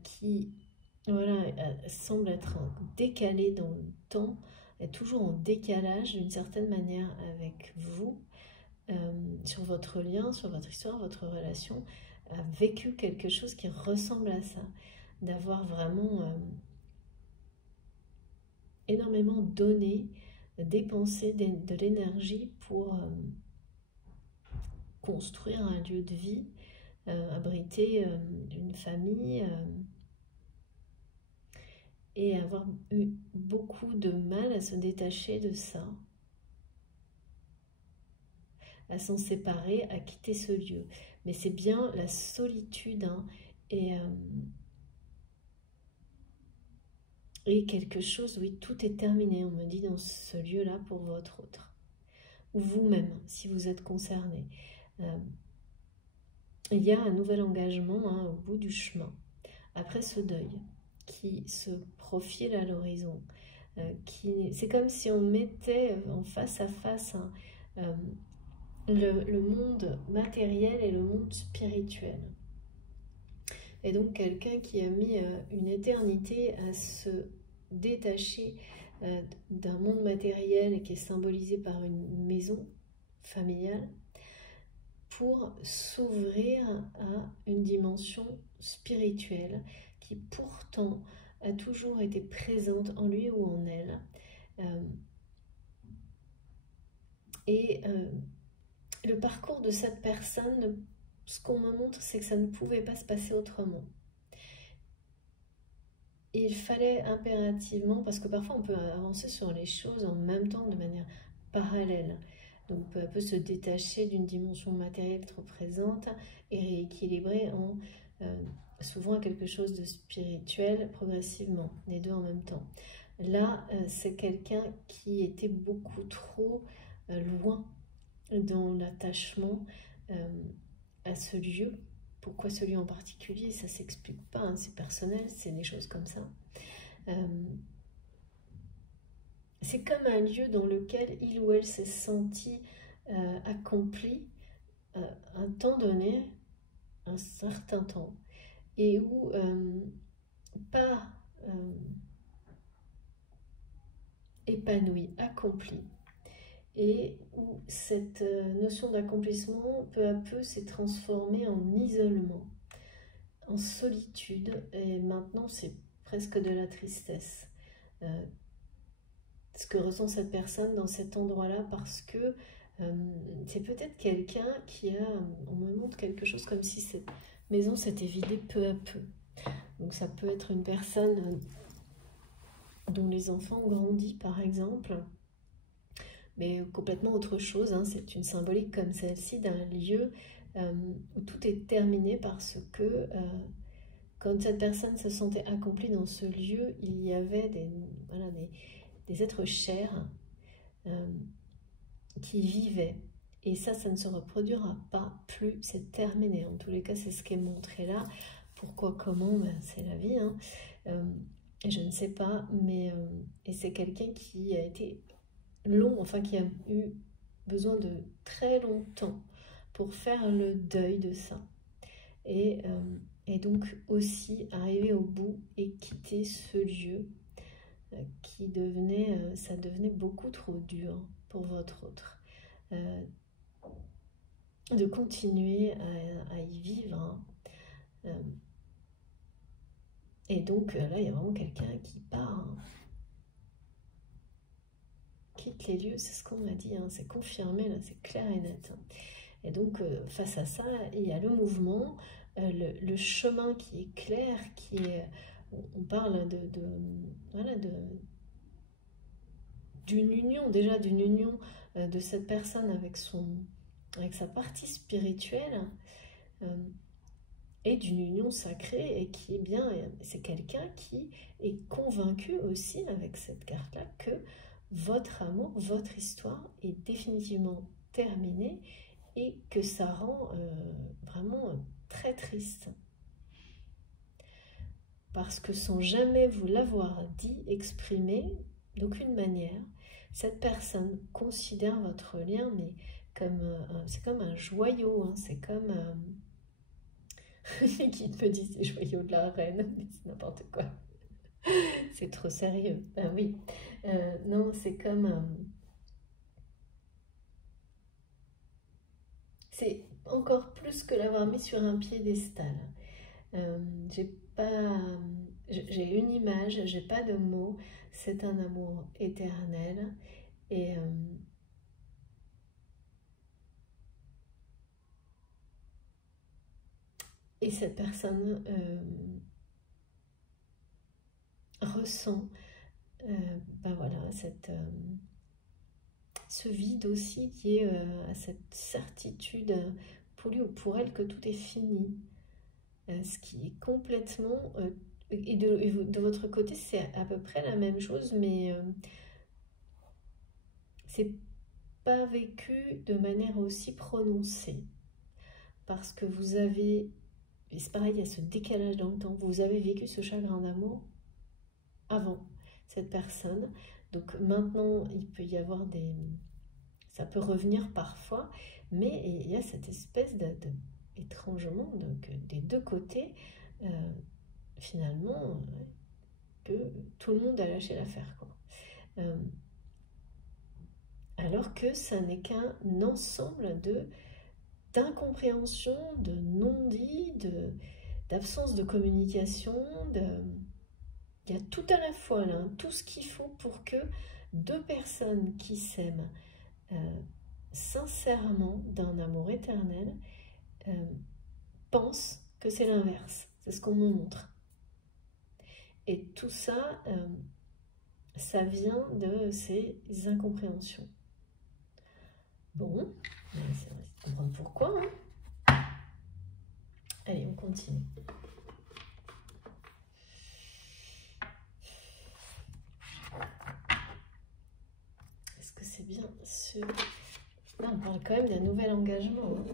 qui voilà, semble être décalée dans le temps, est toujours en décalage d'une certaine manière avec vous, sur votre lien, sur votre histoire, votre relation, a vécu quelque chose qui ressemble à ça, d'avoir vraiment énormément donné, dépensé de l'énergie pour construire un lieu de vie, abriter une famille, et avoir eu beaucoup de mal à se détacher de ça, à s'en séparer, à quitter ce lieu. Mais c'est bien la solitude, hein, et quelque chose, oui, tout est terminé, on me dit, dans ce lieu-là pour votre autre. Ou vous-même, si vous êtes concerné. Il y a un nouvel engagement, hein, au bout du chemin, après ce deuil, qui se profile à l'horizon. C'est comme si on mettait en face à face, hein, le monde matériel et le monde spirituel. Et donc quelqu'un qui a mis une éternité à se détacher d'un monde matériel et qui est symbolisé par une maison familiale pour s'ouvrir à une dimension spirituelle qui pourtant a toujours été présente en lui ou en elle. Le parcours de cette personne, ce qu'on me montre, c'est que ça ne pouvait pas se passer autrement. Il fallait impérativement, parce que parfois on peut avancer sur les choses en même temps de manière parallèle, donc peu à peu se détacher d'une dimension matérielle trop présente et rééquilibrer en souvent quelque chose de spirituel progressivement, les deux en même temps. Là, c'est quelqu'un qui était beaucoup trop loin dans l'attachement à ce lieu. Pourquoi ce lieu en particulier, ça ne s'explique pas, hein, c'est personnel, c'est des choses comme ça. C'est comme un lieu dans lequel il ou elle s'est senti accompli un temps donné, un certain temps, et où pas épanoui, accompli, et où cette notion d'accomplissement peu à peu s'est transformée en isolement, en solitude, et maintenant c'est presque de la tristesse. Ce que ressent cette personne dans cet endroit-là, parce que c'est peut-être quelqu'un qui a, on me montre quelque chose comme si cette maison s'était vidée peu à peu. Donc ça peut être une personne dont les enfants ont grandi par exemple, mais complètement autre chose, hein. C'est une symbolique comme celle-ci d'un lieu où tout est terminé parce que quand cette personne se sentait accomplie dans ce lieu, il y avait des êtres chers qui vivaient. Et ça ne se reproduira pas plus, c'est terminé. En tous les cas, c'est ce qui est montré là. Pourquoi, comment, ben, c'est la vie, hein. Je ne sais pas, mais et c'est quelqu'un qui a été long, enfin qui a eu besoin de très longtemps pour faire le deuil de ça. Et donc aussi arriver au bout et quitter ce lieu qui devenait, ça devenait beaucoup trop dur pour votre autre. De continuer à y vivre, hein. Et donc là, il y a vraiment quelqu'un qui part, hein, quitte les lieux, c'est ce qu'on m'a dit, hein, c'est confirmé, là, c'est clair et net. Et donc, face à ça, il y a le mouvement, le chemin qui est clair, qui est, on parle d'une union, déjà d'une union de cette personne avec sa partie spirituelle, et d'une union sacrée, et qui est bien, c'est quelqu'un qui est convaincu aussi avec cette carte-là que votre amour, votre histoire est définitivement terminée et que ça rend vraiment très triste. Parce que sans jamais vous l'avoir dit, exprimé, d'aucune manière, cette personne considère votre lien, mais c'est comme un joyau, hein, c'est comme... Les guides me disent les joyaux de la reine, mais c'est n'importe quoi. C'est trop sérieux. Ben oui. Non, c'est comme... c'est encore plus que l'avoir mis sur un piédestal. J'ai une image, j'ai pas de mots. C'est un amour éternel. Et cette personne ressent ben voilà, ce vide aussi lié à cette certitude pour lui ou pour elle que tout est fini. Ce qui est complètement... et de votre côté, c'est à peu près la même chose, mais c'est pas vécu de manière aussi prononcée. Parce que vous avez... Et c'est pareil, il y a ce décalage dans le temps. Vous avez vécu ce chagrin d'amour avant cette personne. Donc maintenant, il peut y avoir des... Ça peut revenir parfois, mais il y a cette espèce étrangement, donc des deux côtés, finalement, que tout le monde a lâché l'affaire, quoi. Alors que ça n'est qu'un ensemble d'incompréhension, de non-dit, d'absence de communication, il y a tout à la fois là, tout ce qu'il faut pour que deux personnes qui s'aiment sincèrement d'un amour éternel pensent que c'est l'inverse. C'est ce qu'on me montre. Et tout ça, ça vient de ces incompréhensions. Bon, c'est vrai de comprendre pourquoi. Hein. Allez, on continue. Est-ce que c'est bien ce... Là, on parle quand même d'un nouvel engagement. Hein.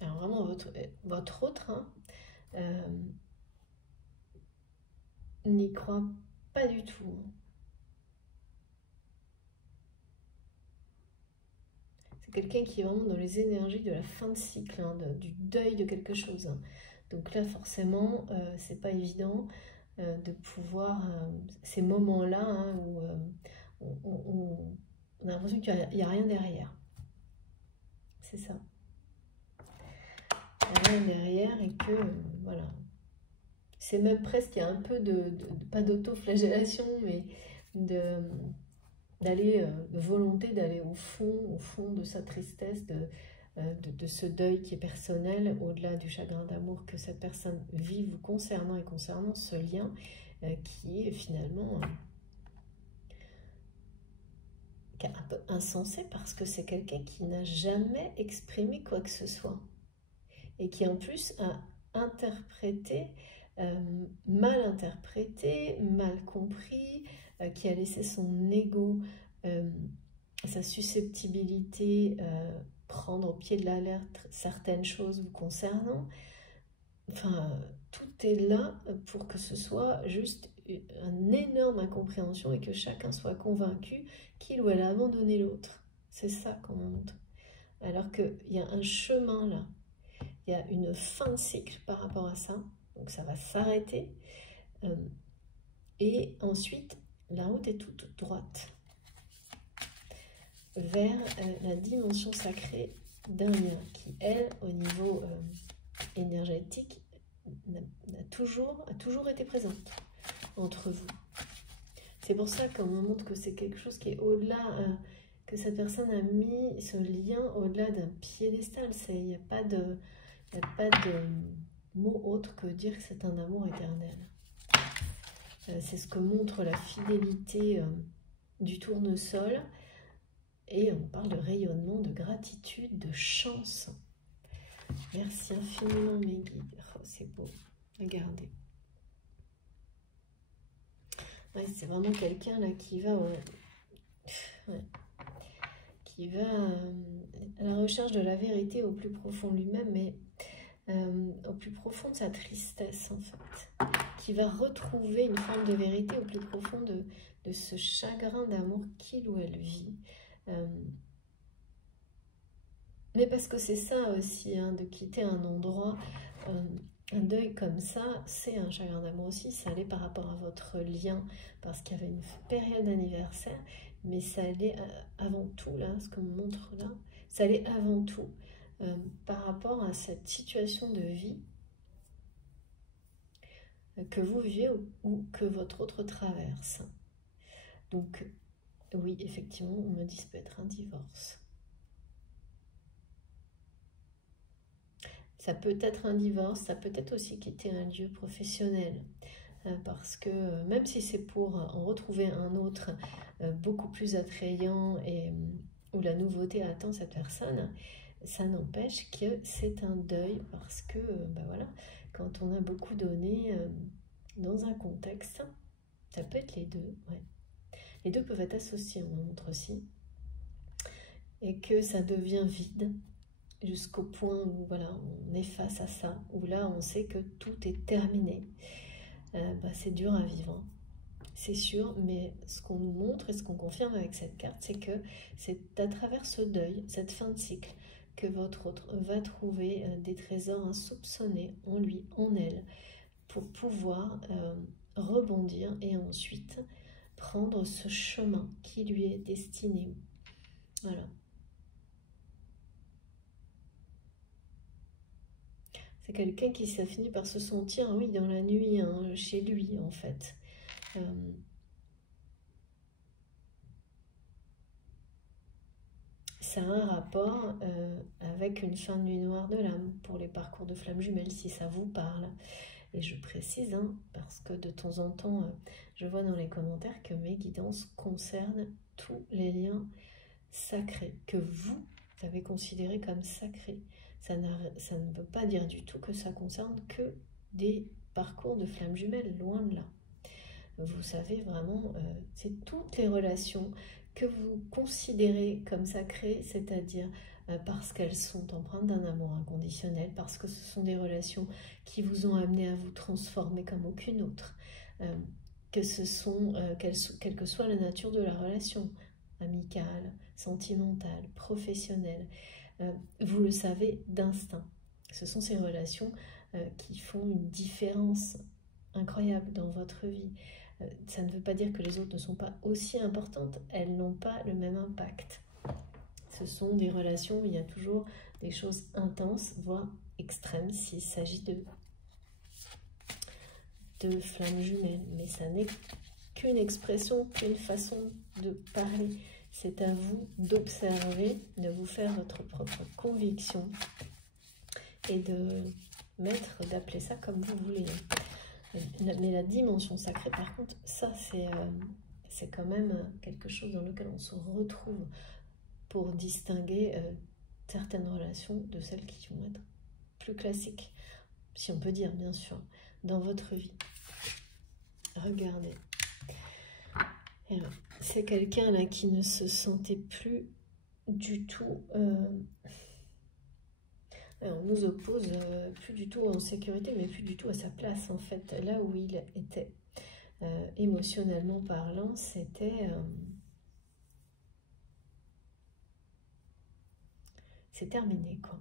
Alors vraiment, votre autre n'y croit pas du tout. Hein. C'est quelqu'un qui est vraiment dans les énergies de la fin de cycle, hein, du deuil de quelque chose. Hein. Donc là, forcément, c'est pas évident de pouvoir... ces moments-là hein, où on a l'impression qu'il n'y a rien derrière. C'est ça. Il n'y a rien derrière et que, voilà. C'est même presque, il y a un peu pas d'auto-flagellation, mais d'aller, de volonté d'aller au fond de sa tristesse, de ce deuil qui est personnel, au-delà du chagrin d'amour que cette personne vit vous concernant et concernant ce lien qui est finalement un peu insensé parce que c'est quelqu'un qui n'a jamais exprimé quoi que ce soit et qui en plus a interprété, mal interprété, mal compris, qui a laissé son ego, sa susceptibilité prendre au pied de la lettre certaines choses vous concernant. Enfin, tout est là pour que ce soit juste une énorme incompréhension et que chacun soit convaincu qu'il ou elle a abandonné l'autre. C'est ça qu'on montre. Alors qu'il y a un chemin là. Il y a une fin de cycle par rapport à ça. Donc ça va s'arrêter. Et ensuite, la route est toute droite vers la dimension sacrée d'un lien qui, elle, au niveau énergétique, a toujours été présente entre vous. C'est pour ça qu'on me montre que c'est quelque chose qui est au-delà, que cette personne a mis ce lien au-delà d'un piédestal. Il n'y a pas de mot autre que dire que c'est un amour éternel. C'est ce que montre la fidélité du tournesol. Et on parle de rayonnement, de gratitude, de chance. Merci infiniment mes guides. Oh, c'est beau. Regardez. Ouais, c'est vraiment quelqu'un là qui va... Ouais, qui va à la recherche de la vérité au plus profond de lui-même, mais au plus profond de sa tristesse en fait, qui va retrouver une forme de vérité au plus profond de ce chagrin d'amour qu'il ou elle vit. Mais parce que c'est ça aussi, hein, de quitter un endroit, un deuil comme ça, c'est un chagrin d'amour aussi, ça allait par rapport à votre lien, parce qu'il y avait une période d'anniversaire, mais ça allait avant tout, là, ce qu'on me montre là, ça allait avant tout par rapport à cette situation de vie que vous vivez ou que votre autre traverse. Donc, Oui, effectivement, on me dit que ça peut être un divorce. Ça peut être un divorce, ça peut être aussi quitter un lieu professionnel. Parce que même si c'est pour en retrouver un autre beaucoup plus attrayant et où la nouveauté attend cette personne, ça n'empêche que c'est un deuil parce que, ben voilà, quand on a beaucoup donné dans un contexte, ça peut être les deux, ouais. Les deux peuvent être associés, on montre aussi, et que ça devient vide jusqu'au point où voilà, on est face à ça, où là on sait que tout est terminé. C'est dur à vivre, hein. C'est sûr, mais ce qu'on nous montre et ce qu'on confirme avec cette carte, c'est que c'est à travers ce deuil, cette fin de cycle, que votre autre va trouver des trésors insoupçonnés en lui, en elle, pour pouvoir rebondir et ensuite prendre ce chemin qui lui est destiné. Voilà. C'est quelqu'un qui s'est fini par se sentir, oui, dans la nuit, hein, chez lui, en fait. Ça a un rapport avec une fin de nuit noire de l'âme pour les parcours de flammes jumelles, si ça vous parle. Et je précise, hein, parce que de temps en temps, je vois dans les commentaires que mes guidances concernent tous les liens sacrés, que vous avez considérés comme sacrés. Ça ne veut pas dire du tout que ça concerne que des parcours de flammes jumelles, loin de là. Vous savez vraiment, c'est toutes les relations que vous considérez comme sacrées, c'est-à-dire parce qu'elles sont empreintes d'un amour inconditionnel, parce que ce sont des relations qui vous ont amené à vous transformer comme aucune autre, que ce sont, quelle que soit la nature de la relation, amicale, sentimentale, professionnelle, vous le savez d'instinct. Ce sont ces relations qui font une différence incroyable dans votre vie. Ça ne veut pas dire que les autres ne sont pas aussi importantes, elles n'ont pas le même impact. Ce sont des relations où il y a toujours des choses intenses, voire extrêmes, s'il s'agit de flammes jumelles. Mais ça n'est qu'une expression, qu'une façon de parler. C'est à vous d'observer, de vous faire votre propre conviction et d'appeler ça comme vous voulez. Mais la dimension sacrée, par contre, ça c'est quand même quelque chose dans lequel on se retrouve pour distinguer certaines relations de celles qui vont être plus classiques, si on peut dire, bien sûr, dans votre vie. Regardez. C'est quelqu'un là qui ne se sentait plus du tout... on nous oppose plus du tout en sécurité, mais plus du tout à sa place, en fait. Là où il était, émotionnellement parlant, c'était... c'est terminé, quoi.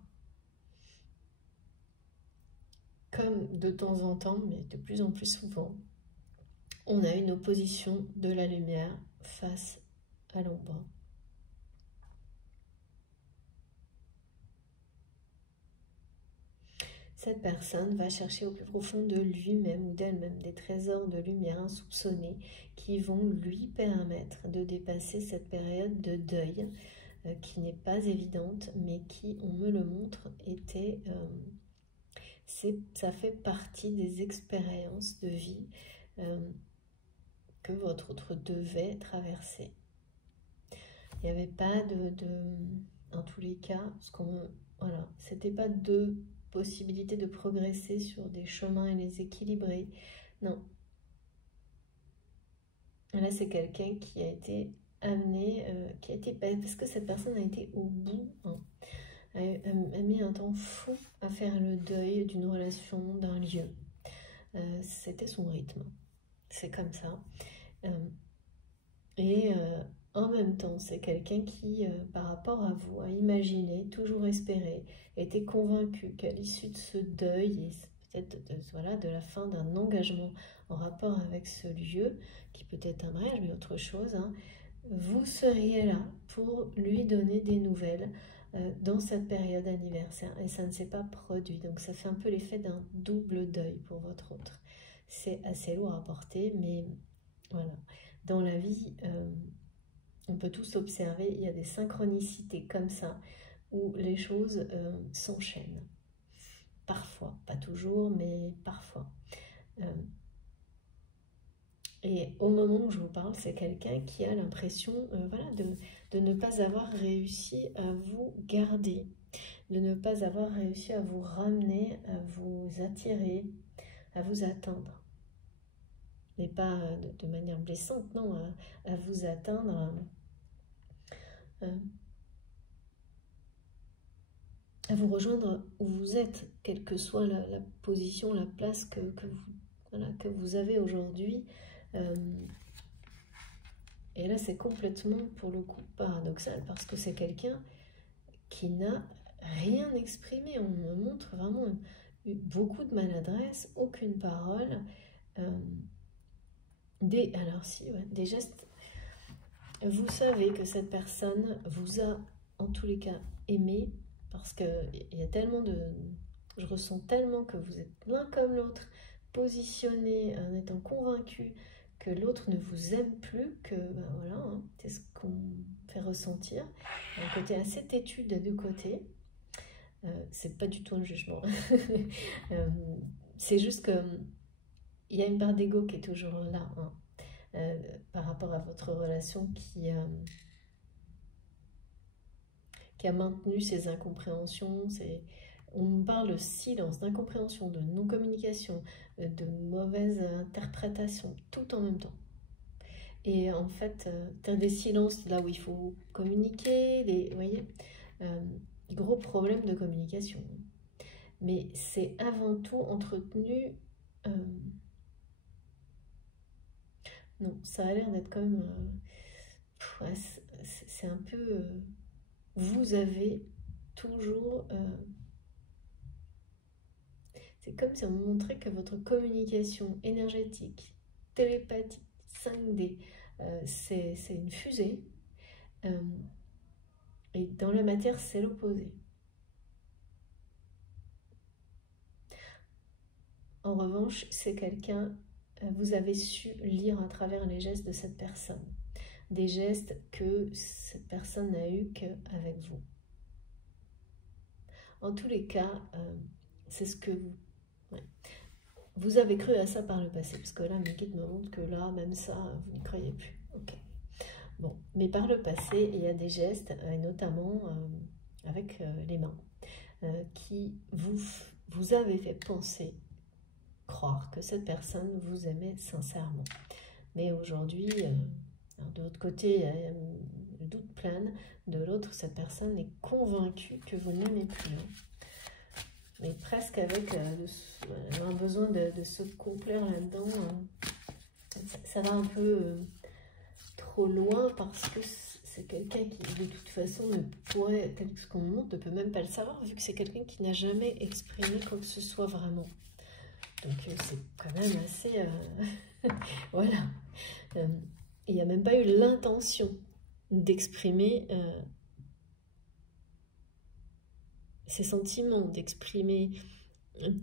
Comme de temps en temps, mais de plus en plus souvent, on a une opposition de la lumière face à l'ombre. Cette personne va chercher au plus profond de lui-même ou d'elle-même des trésors de lumière insoupçonnés qui vont lui permettre de dépasser cette période de deuil qui n'est pas évidente, mais qui, on me le montre, était... ça fait partie des expériences de vie que votre autre devait traverser. Il n'y avait pas en tous les cas, voilà, c'était pas deux possibilités de progresser sur des chemins et les équilibrer. Non. Là, c'est quelqu'un qui a été amené, parce que cette personne a été au bout, hein, a mis un temps fou à faire le deuil d'une relation, d'un lieu. C'était son rythme. C'est comme ça. En même temps, c'est quelqu'un qui, par rapport à vous, a imaginé, toujours espéré, était convaincu qu'à l'issue de ce deuil, et peut-être voilà, de la fin d'un engagement en rapport avec ce lieu, qui peut être un mariage, mais autre chose, hein, vous seriez là pour lui donner des nouvelles dans cette période anniversaire. Et ça ne s'est pas produit. Donc ça fait un peu l'effet d'un double deuil pour votre autre. C'est assez lourd à porter, mais voilà. Dans la vie, on peut tous l'observer, il y a des synchronicités comme ça, où les choses s'enchaînent. Parfois, pas toujours, mais parfois. Et au moment où je vous parle, c'est quelqu'un qui a l'impression voilà, de ne pas avoir réussi à vous garder, de ne pas avoir réussi à vous ramener, à vous attirer, à vous atteindre. Mais pas de manière blessante, non, à vous atteindre, à vous rejoindre où vous êtes, quelle que soit la position, la place que vous avez aujourd'hui. Et là, c'est complètement, pour le coup, paradoxal, parce que c'est quelqu'un qui n'a rien exprimé. On me montre vraiment beaucoup de maladresse, aucune parole. Alors si, ouais, des gestes. Vous savez que cette personne vous a, en tous les cas, aimé, parce qu'il y a tellement de... Je ressens tellement que vous êtes l'un comme l'autre, positionné en étant convaincu que l'autre ne vous aime plus, que ben voilà, hein, c'est ce qu'on fait ressentir. Un côté assez têtu des deux côtés. C'est pas du tout un jugement. C'est juste que il y a une part d'ego qui est toujours là, hein, par rapport à votre relation qui a maintenu ces incompréhensions. On me parle de silence, d'incompréhension, de non-communication, de mauvaise interprétation, tout en même temps. Et en fait, tu as des silences là où il faut communiquer, vous voyez, gros problème de communication. Mais c'est avant tout entretenu... non, ça a l'air d'être quand même... ouais, c'est un peu... vous avez toujours... c'est comme si on me montrait que votre communication énergétique, télépathique, 5D, c'est une fusée. Et dans la matière, c'est l'opposé. En revanche, c'est quelqu'un, vous avez su lire à travers les gestes de cette personne. Des gestes que cette personne n'a eu qu'avec vous. En tous les cas, c'est ce que vous... Ouais. Vous avez cru à ça par le passé, parce que là, mes guides me montrent que là, même ça, vous n'y croyez plus. Ok. Bon, mais par le passé, il y a des gestes, et notamment avec les mains, qui vous avez fait penser, croire que cette personne vous aimait sincèrement. Mais aujourd'hui, de l'autre côté, le doute plane, de l'autre, cette personne est convaincue que vous n'aimez plus. Mais presque avec un besoin de se complaire là-dedans. Ça va un peu trop loin parce que c'est quelqu'un qui, de toute façon, ne pourrait, tel que ce qu'on me montre, ne peut même pas le savoir, vu que c'est quelqu'un qui n'a jamais exprimé quoi que ce soit vraiment. Donc c'est quand même assez... voilà. Il n'y a même pas eu l'intention d'exprimer ses sentiments, d'exprimer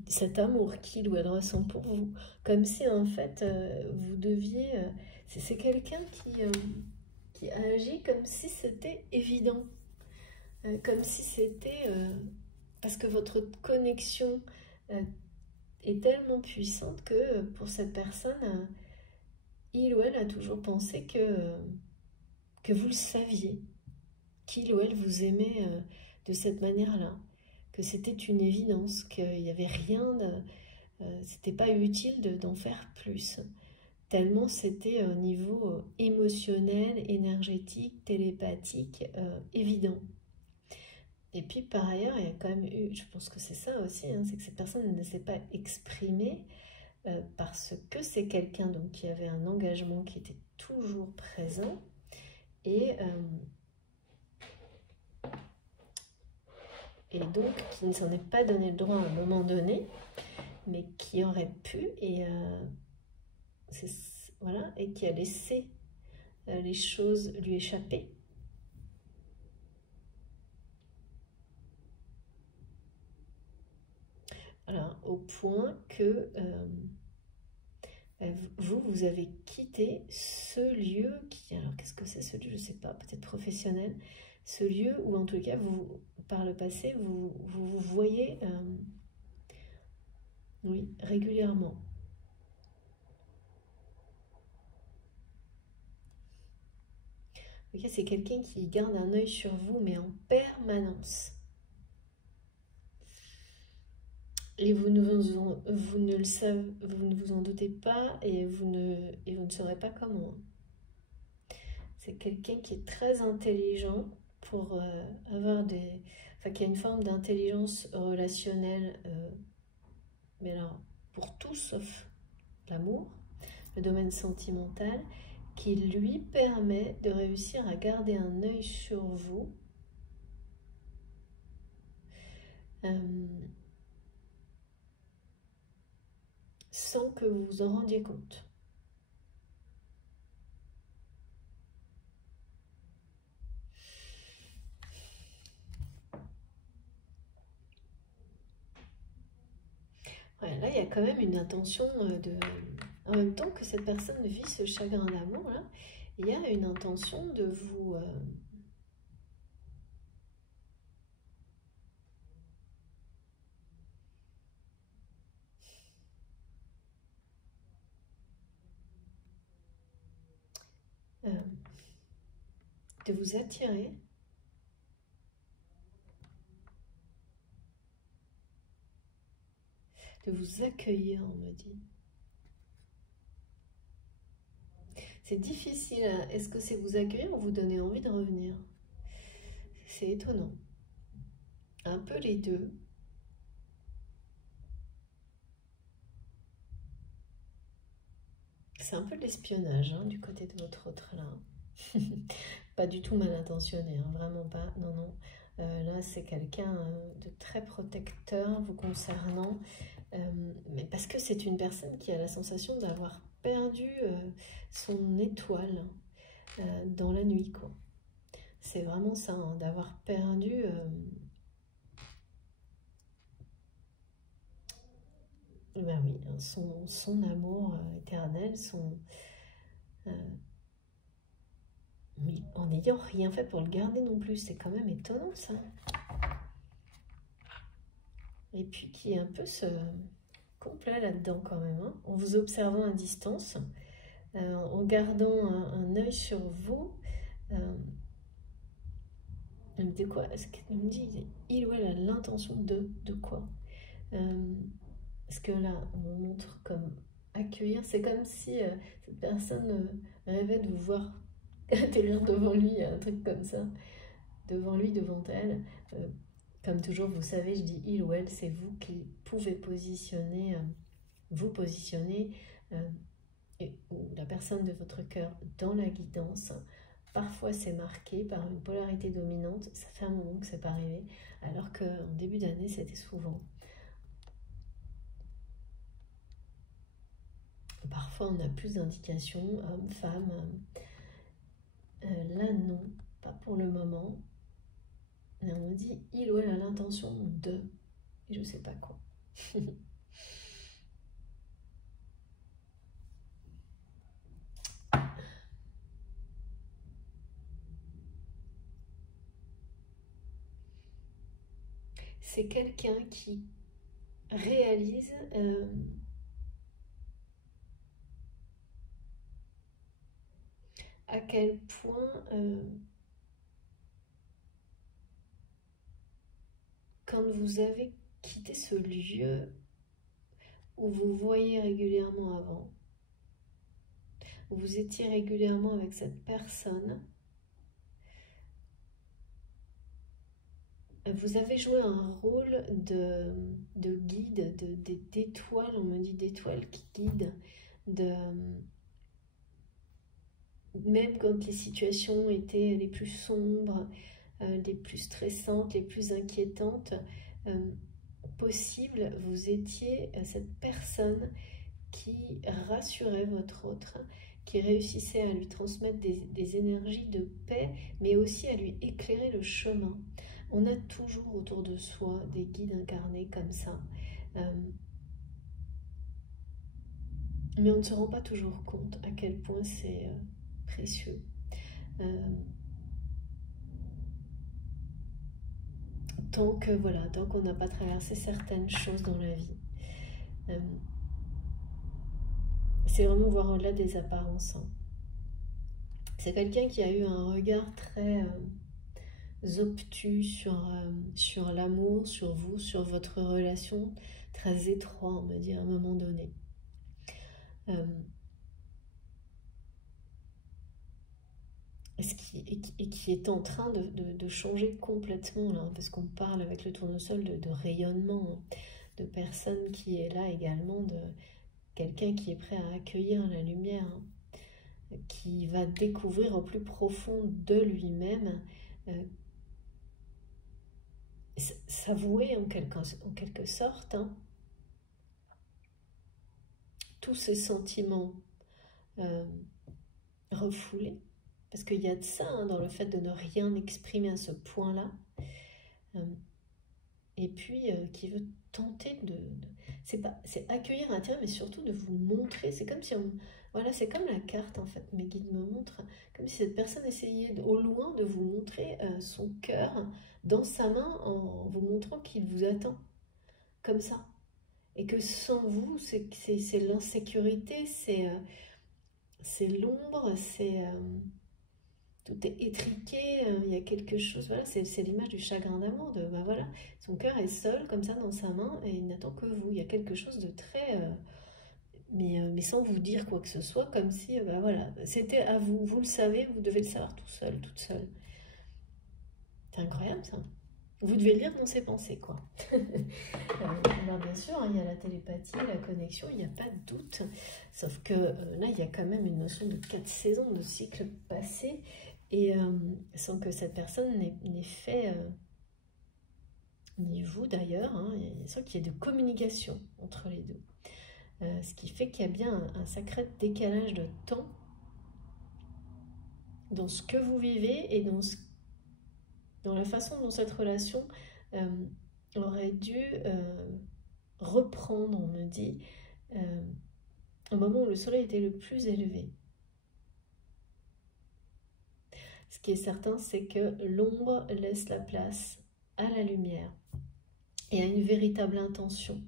cet amour qu'il ou elle ressent pour vous. Comme si en fait vous deviez... c'est quelqu'un qui agit comme si c'était évident. Comme si c'était... parce que votre connexion est tellement puissante que pour cette personne... il ou elle a toujours pensé que vous le saviez, qu'il ou elle vous aimait de cette manière-là, que c'était une évidence, qu'il n'y avait rien c'était pas utile d'en faire plus, tellement c'était un niveau émotionnel, énergétique, télépathique, évident. Et puis par ailleurs, il y a quand même eu, je pense que c'est ça aussi, hein, c'est que cette personne ne s'est pas exprimée, parce que c'est quelqu'un donc qui avait un engagement qui était toujours présent et donc qui ne s'en est pas donné le droit à un moment donné, mais qui aurait pu et voilà, et qui a laissé les choses lui échapper. Alors, au point que vous avez quitté ce lieu qui, alors qu'est-ce que c'est ce lieu? Je ne sais pas, peut-être professionnel. Ce lieu où en tout cas, vous, par le passé, vous voyez, oui, régulièrement. Ok, c'est quelqu'un qui garde un œil sur vous, mais en permanence. Et vous ne le savez, vous ne vous en doutez pas et vous ne saurez pas comment. C'est quelqu'un qui est très intelligent pour avoir des... Enfin, qui a une forme d'intelligence relationnelle, mais alors pour tout sauf l'amour, le domaine sentimental, qui lui permet de réussir à garder un œil sur vous sans que vous vous en rendiez compte. Ouais, là, il y a quand même une intention de... En même temps que cette personne vit ce chagrin d'amour, là, il y a une intention de vous... de vous attirer, de vous accueillir, on me dit. C'est difficile. Est-ce que c'est vous accueillir ou vous donner envie de revenir? C'est étonnant. Un peu les deux. C'est un peu de l'espionnage hein, du côté de votre autre là. Pas du tout mal intentionné, hein, vraiment pas. Non, non. Là, c'est quelqu'un de très protecteur vous concernant. Mais parce que c'est une personne qui a la sensation d'avoir perdu son étoile dans la nuit, quoi. C'est vraiment ça, hein, d'avoir perdu ben oui, son amour éternel, mais en n'ayant rien fait pour le garder non plus. C'est quand même étonnant ça. Et puis qui est un peu ce complet là-dedans quand même, hein, en vous observant à distance, en gardant un œil sur vous. De quoi? Est-ce qu'il me dit il ou elle a l'intention de quoi? Parce que là, on me montre comme accueillir. C'est comme si cette personne rêvait de vous voir atterrir devant lui, un truc comme ça, devant lui, devant elle. Comme toujours, vous savez, je dis il ou elle, c'est vous qui pouvez positionner, vous positionner, ou la personne de votre cœur dans la guidance. Parfois, c'est marqué par une polarité dominante. Ça fait un moment que c'est pas arrivé, alors qu'en début d'année, c'était souvent. Parfois, on a plus d'indications, homme, femme. Là, non, pas pour le moment. Et on me dit, il ou elle a l'intention de... Et je sais pas quoi. C'est quelqu'un qui réalise... à quel point... quand vous avez quitté ce lieu où vous voyez régulièrement avant, où vous étiez régulièrement avec cette personne, vous avez joué un rôle de guide, d'étoile, on me dit d'étoile qui guide, même quand les situations étaient les plus sombres, les plus stressantes, les plus inquiétantes possibles, vous étiez cette personne qui rassurait votre autre, qui réussissait à lui transmettre des énergies de paix, mais aussi à lui éclairer le chemin. On a toujours autour de soi des guides incarnés comme ça. Mais on ne se rend pas toujours compte à quel point c'est précieux. Tant que voilà, tant qu'on n'a pas traversé certaines choses dans la vie. C'est vraiment voir au-delà des apparences. Hein. C'est quelqu'un qui a eu un regard très obtus sur l'amour, sur vous, sur votre relation, très étroit, on va dire, à un moment donné. Et qui est en train de changer complètement, là, parce qu'on parle avec le tournesol de rayonnement, hein, de personne qui est là également, de quelqu'un qui est prêt à accueillir la lumière, hein, qui va découvrir au plus profond de lui-même, s'avouer en quelque sorte, hein, tous ces sentiments refoulés, parce qu'il y a de ça hein, dans le fait de ne rien exprimer à ce point-là, et puis qui veut tenter c'est accueillir à l'intérieur, mais surtout de vous montrer, c'est comme si voilà, c'est comme la carte en fait, mes guides me montrent, comme si cette personne essayait au loin de vous montrer son cœur dans sa main en vous montrant qu'il vous attend, comme ça. Et que sans vous, c'est l'insécurité, c'est l'ombre, tout est étriqué, il y a quelque chose, voilà, c'est l'image du chagrin d'amour, bah voilà, son cœur est seul comme ça dans sa main et il n'attend que vous, il y a quelque chose de très, mais sans vous dire quoi que ce soit, comme si, bah voilà, c'était à vous, vous le savez, vous devez le savoir tout seul, toute seule. C'est incroyable ça. Vous devez lire dans ses pensées, quoi. Alors bien sûr, hein, il y a la télépathie, la connexion, il n'y a pas de doute. Sauf que là, il y a quand même une notion de 4 saisons, de cycle passé, et sans que cette personne n'ait fait, ni vous d'ailleurs, hein, sans qu'il y ait de communication entre les deux. Ce qui fait qu'il y a bien un sacré décalage de temps dans ce que vous vivez et dans la façon dont cette relation aurait dû reprendre, on me dit, au moment où le soleil était le plus élevé. Ce qui est certain, c'est que l'ombre laisse la place à la lumière et à une véritable intention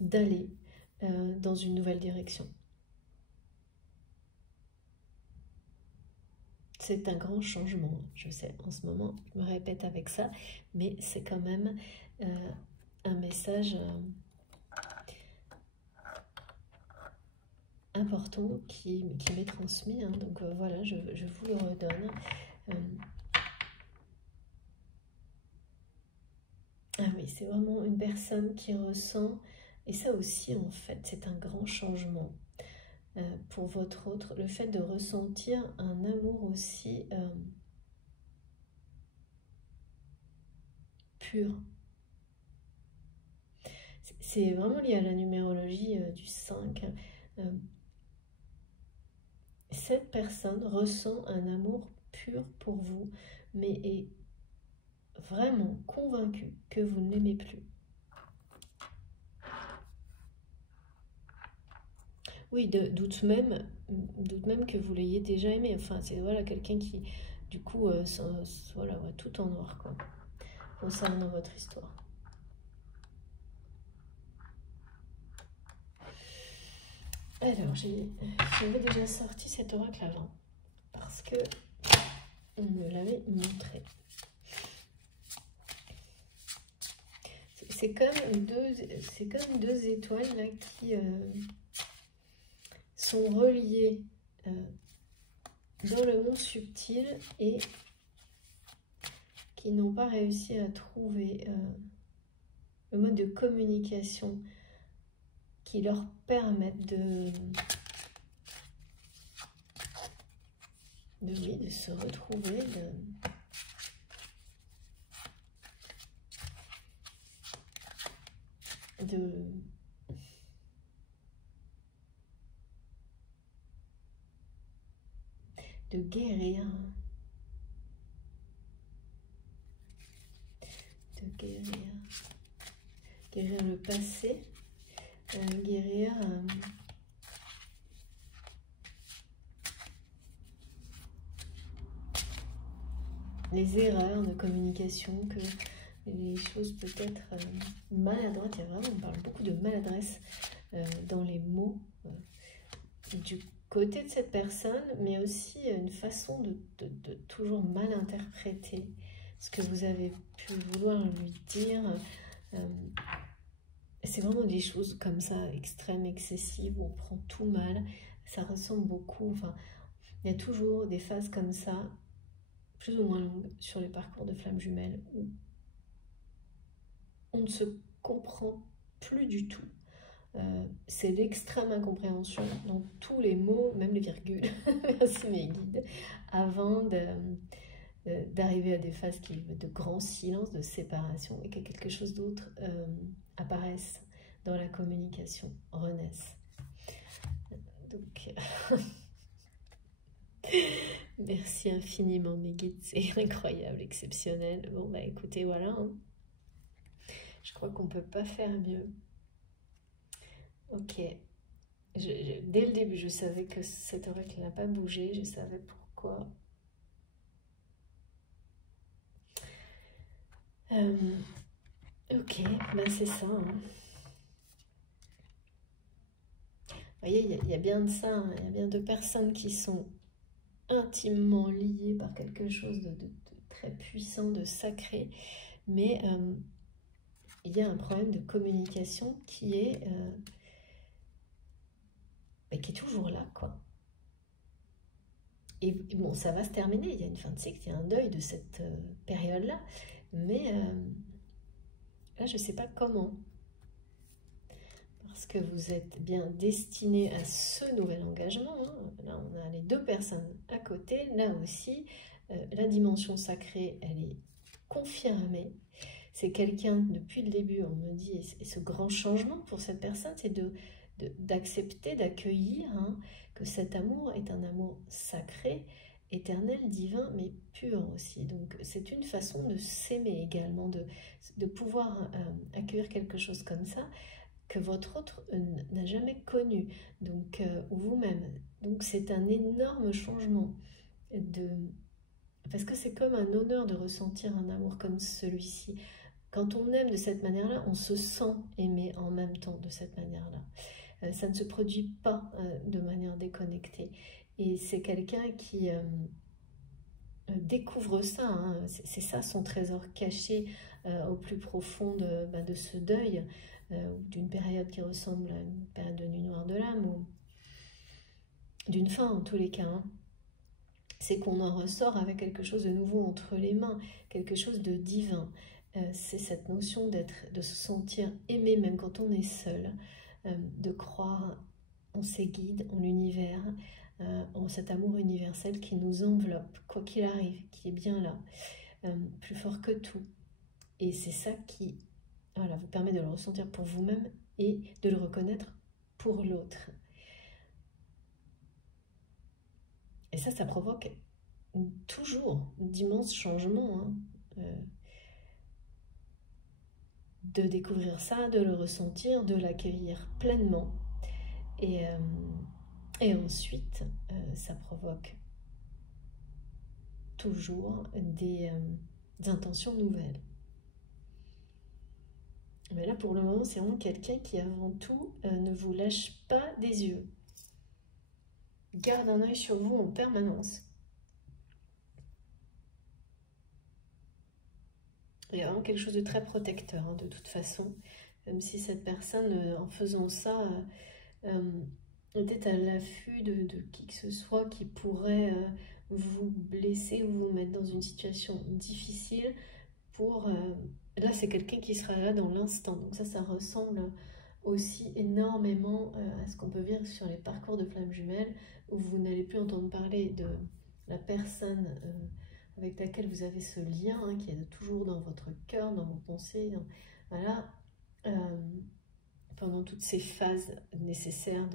d'aller dans une nouvelle direction. C'est un grand changement, je sais, en ce moment, je me répète avec ça, mais c'est quand même un message important qui m'est transmis, hein, donc voilà, je vous le redonne. Ah oui, c'est vraiment une personne qui ressent, et ça aussi en fait, c'est un grand changement pour votre autre, le fait de ressentir un amour aussi pur. C'est vraiment lié à la numérologie du 5. Cette personne ressent un amour pur pour vous, mais est vraiment convaincue que vous ne l'aimez plus. Oui, doute même que vous l'ayez déjà aimé. Enfin, c'est voilà, quelqu'un qui, du coup, voilà, ouais, tout en noir, quoi, concernant votre histoire. Alors, j'avais déjà sorti cet oracle avant, parce que on me l'avait montré. C'est comme deux étoiles là qui sont reliées dans le monde subtil et qui n'ont pas réussi à trouver le mode de communication qui leur permette de se retrouver, de guérir, guérir le passé, guérir les erreurs de communication, que les choses peut-être maladroites. Il y a vraiment, on parle beaucoup de maladresse dans les mots du côté de cette personne, mais aussi une façon de toujours mal interpréter ce que vous avez pu vouloir lui dire. C'est vraiment des choses comme ça, extrêmes, excessives, où on prend tout mal. Ça ressemble beaucoup, enfin, il y a toujours des phases comme ça, plus ou moins longues, sur les parcours de flammes jumelles, où on ne se comprend plus du tout. C'est l'extrême incompréhension dans tous les mots, même les virgules, merci mes guides, avant d'arriver à des phases de grand silence, de séparation, et que quelque chose d'autre apparaisse dans la communication, renaisse. Donc, merci infiniment mes guides, c'est incroyable, exceptionnel. Bon bah écoutez, voilà, hein. Je crois qu'on ne peut pas faire mieux. Ok, dès le début, je savais que cet oracle n'a pas bougé, je savais pourquoi. Ok, ben c'est ça. Hein. Vous voyez, il y a bien de ça, hein. Il y a bien deux personnes qui sont intimement liées par quelque chose de très puissant, de sacré, mais il y a un problème de communication qui est toujours là, quoi. Et bon, ça va se terminer, il y a une fin de cycle, il y a un deuil de cette période-là, mais là, je ne sais pas comment. Parce que vous êtes bien destiné à ce nouvel engagement. Hein. Là, on a les deux personnes à côté. Là aussi, la dimension sacrée, elle est confirmée. C'est quelqu'un, depuis le début, on me dit, et ce grand changement pour cette personne, c'est d'accepter, d'accueillir hein, que cet amour est un amour sacré, éternel, divin, mais pur aussi. Donc, c'est une façon de s'aimer également, de pouvoir accueillir quelque chose comme ça, que votre autre n'a jamais connu, donc ou vous-même. Donc c'est un énorme changement, parce que c'est comme un honneur de ressentir un amour comme celui-ci. Quand on aime de cette manière-là, on se sent aimé en même temps de cette manière-là. Ça ne se produit pas de manière déconnectée. Et c'est quelqu'un qui découvre ça, hein. C'est ça son trésor caché au plus profond de ce deuil, d'une période qui ressemble à une période de nuit noire de l'âme, ou d'une fin en tous les cas, hein. C'est qu'on en ressort avec quelque chose de nouveau entre les mains, quelque chose de divin. C'est cette notion de se sentir aimé même quand on est seul, de croire en ses guides, en l'univers, en cet amour universel qui nous enveloppe, quoi qu'il arrive, qui est bien là, plus fort que tout. Et c'est ça qui vous permet de le ressentir pour vous-même et de le reconnaître pour l'autre. Et ça provoque toujours d'immenses changements. Hein. De découvrir ça, de le ressentir, de l'accueillir pleinement. Et ensuite, ça provoque toujours des intentions nouvelles. Mais là, pour le moment, c'est vraiment quelqu'un qui, avant tout, ne vous lâche pas des yeux. Garde un œil sur vous en permanence. Il y a vraiment quelque chose de très protecteur, hein, de toute façon. Même si cette personne, en faisant ça, était à l'affût de qui que ce soit qui pourrait vous blesser ou vous mettre dans une situation difficile pour... là, c'est quelqu'un qui sera là dans l'instant. Donc ça ressemble aussi énormément à ce qu'on peut vivre sur les parcours de flammes jumelles, où vous n'allez plus entendre parler de la personne avec laquelle vous avez ce lien, hein, qui est toujours dans votre cœur, dans vos pensées. Voilà. Pendant toutes ces phases nécessaires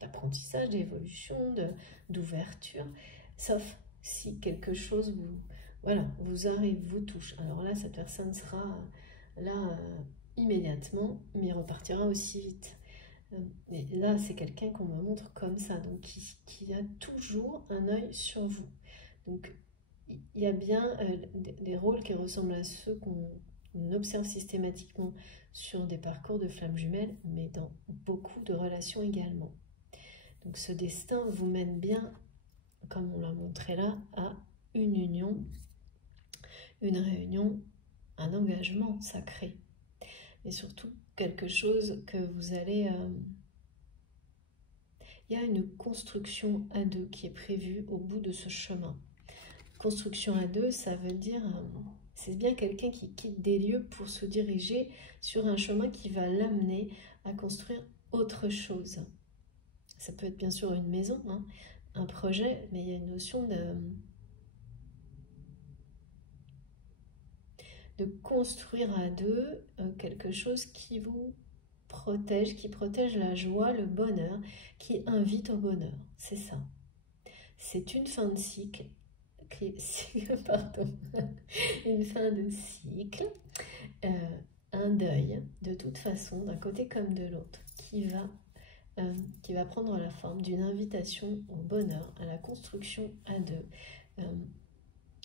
d'apprentissage, d'évolution, d'ouverture, sauf si quelque chose vous arrive, vous touche. Alors là, cette personne sera là immédiatement, mais repartira aussi vite. Et là, c'est quelqu'un qu'on me montre comme ça, donc qui a toujours un œil sur vous. Donc, il y a bien des rôles qui ressemblent à ceux qu'on observe systématiquement sur des parcours de flammes jumelles, mais dans beaucoup de relations également. Donc ce destin vous mène bien, comme on l'a montré là, à une union, une réunion, un engagement sacré. Et surtout quelque chose que vous allez... il y a une construction à deux qui est prévue au bout de ce chemin. Construction à deux, ça veut dire... c'est bien quelqu'un qui quitte des lieux pour se diriger sur un chemin qui va l'amener à construire autre chose. Ça peut être bien sûr une maison, hein, un projet, mais il y a une notion de construire à deux quelque chose qui vous protège, qui protège la joie, le bonheur, qui invite au bonheur. C'est ça. C'est une fin de cycle, pardon, une fin de cycle, un deuil, de toute façon, d'un côté comme de l'autre, qui va prendre la forme d'une invitation au bonheur, à la construction à deux,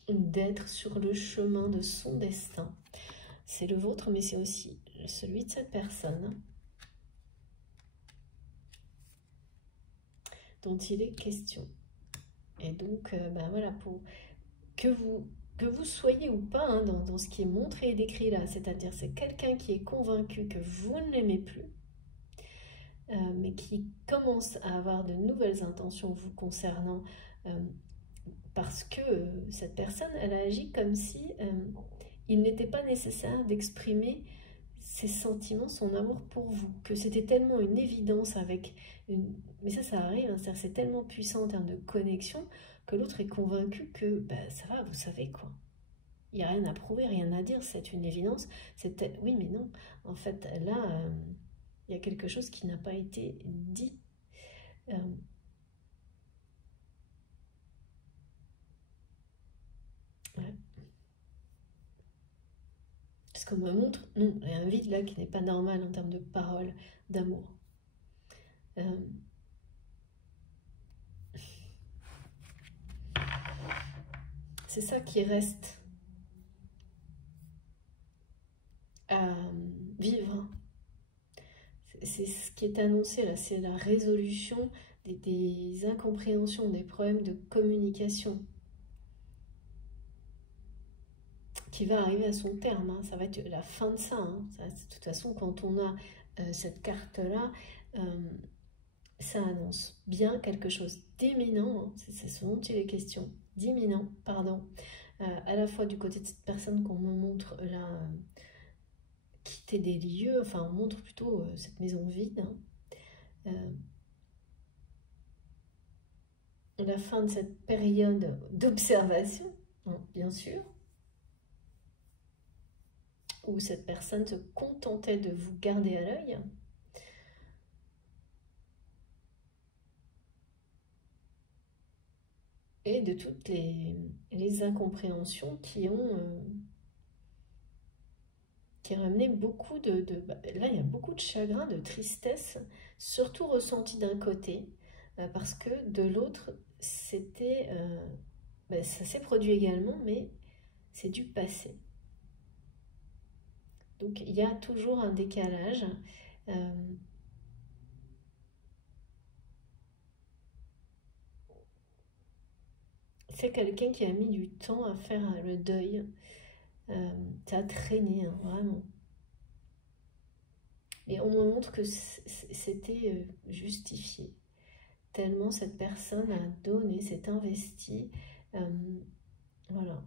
d'être sur le chemin de son destin. C'est le vôtre, mais c'est aussi celui de cette personne dont il est question. Et donc, voilà, pour que vous soyez ou pas hein, dans ce qui est montré et décrit là, c'est-à-dire c'est quelqu'un qui est convaincu que vous ne l'aimez plus, mais qui commence à avoir de nouvelles intentions vous concernant, parce que cette personne, elle a agi comme si il n'était pas nécessaire d'exprimer ses sentiments, son amour pour vous, que c'était tellement une évidence avec une... Mais ça arrive, hein, c'est tellement puissant en termes de connexion que l'autre est convaincu que ça va, vous savez quoi. Il n'y a rien à prouver, rien à dire, c'est une évidence. Oui, mais non. En fait, là, il y a quelque chose qui n'a pas été dit. Ouais. Parce qu'on me montre, non, il y a un vide là qui n'est pas normal en termes de paroles, d'amour. C'est ça qui reste à vivre. C'est ce qui est annoncé là, c'est la résolution des incompréhensions, des problèmes de communication qui va arriver à son terme. Hein. Ça va être la fin de ça. Hein. De toute façon, quand on a cette carte-là, ça annonce bien quelque chose d'imminent. Hein. C'est ce dont il est question. D'imminent, pardon. À la fois du côté de cette personne qu'on me montre là, quitter des lieux, enfin on montre plutôt cette maison vide. Hein. La fin de cette période d'observation, hein, bien sûr, où cette personne se contentait de vous garder à l'œil. Et de toutes les incompréhensions qui ont ramené beaucoup là, il y a beaucoup de chagrin, de tristesse, surtout ressenti d'un côté, parce que de l'autre, c'était... ça s'est produit également, mais c'est du passé. Donc, il y a toujours un décalage. C'est quelqu'un qui a mis du temps à faire le deuil. Ça a traîné, hein, vraiment. Et on me montre que c'était justifié. Tellement cette personne a donné, s'est investie. Voilà.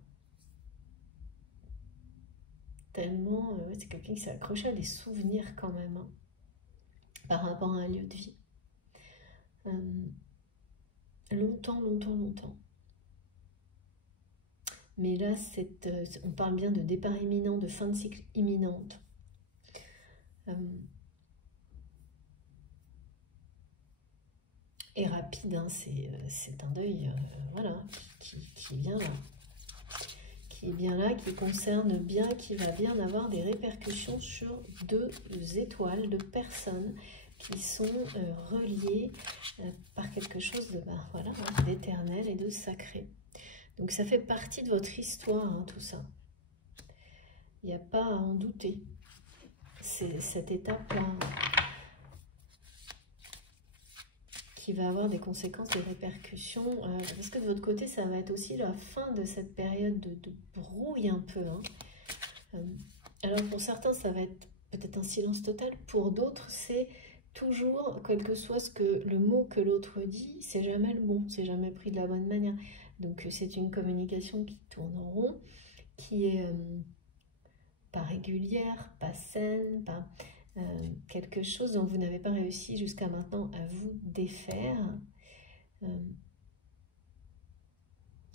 Tellement, c'est quelqu'un qui s'est accroché à des souvenirs quand même, hein, par rapport à un lieu de vie. Longtemps, longtemps, longtemps. Mais là, on parle bien de départ imminent, de fin de cycle imminente. Et rapide, hein, c'est un deuil voilà, qui vient là. Qui est bien là, qui concerne bien, qui va bien avoir des répercussions sur deux étoiles, de personnes qui sont reliées par quelque chose de voilà, d'éternel et de sacré. Donc ça fait partie de votre histoire, hein, tout ça. Il n'y a pas à en douter. C'est cette étape-là qui va avoir des conséquences, des répercussions. Parce que de votre côté, ça va être aussi la fin de cette période de brouille un peu. Hein. Alors pour certains, ça va être peut-être un silence total. Pour d'autres, c'est toujours, quel que soit le mot que l'autre dit, c'est jamais le bon, c'est jamais pris de la bonne manière. Donc c'est une communication qui tourne en rond, qui est pas régulière, pas saine, pas quelque chose dont vous n'avez pas réussi jusqu'à maintenant à vous défaire,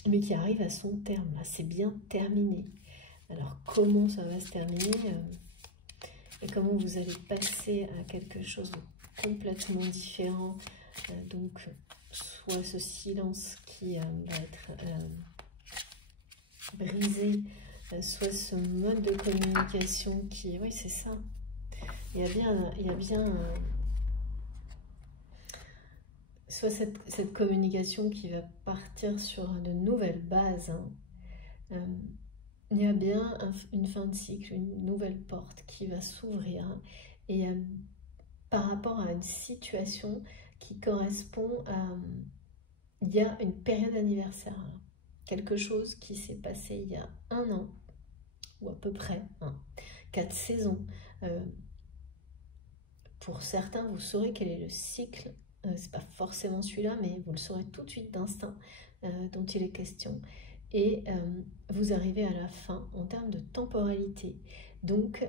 mais qui arrive à son terme. Là, c'est bien terminé. Alors comment ça va se terminer et comment vous allez passer à quelque chose de complètement différent, donc soit ce silence qui va être brisé, soit ce mode de communication qui... Oui, c'est ça. Il y a bien soit cette communication qui va partir sur de nouvelles bases. Hein. Il y a bien une fin de cycle, une nouvelle porte qui va s'ouvrir. Et par rapport à une situation qui correspond à... Il y a une période anniversaire. Quelque chose qui s'est passé il y a 1 an, ou à peu près, 4 saisons. Pour certains, vous saurez quel est le cycle. C'est pas forcément celui-là, mais vous le saurez tout de suite d'instinct dont il est question. Et vous arrivez à la fin en termes de temporalité. Donc,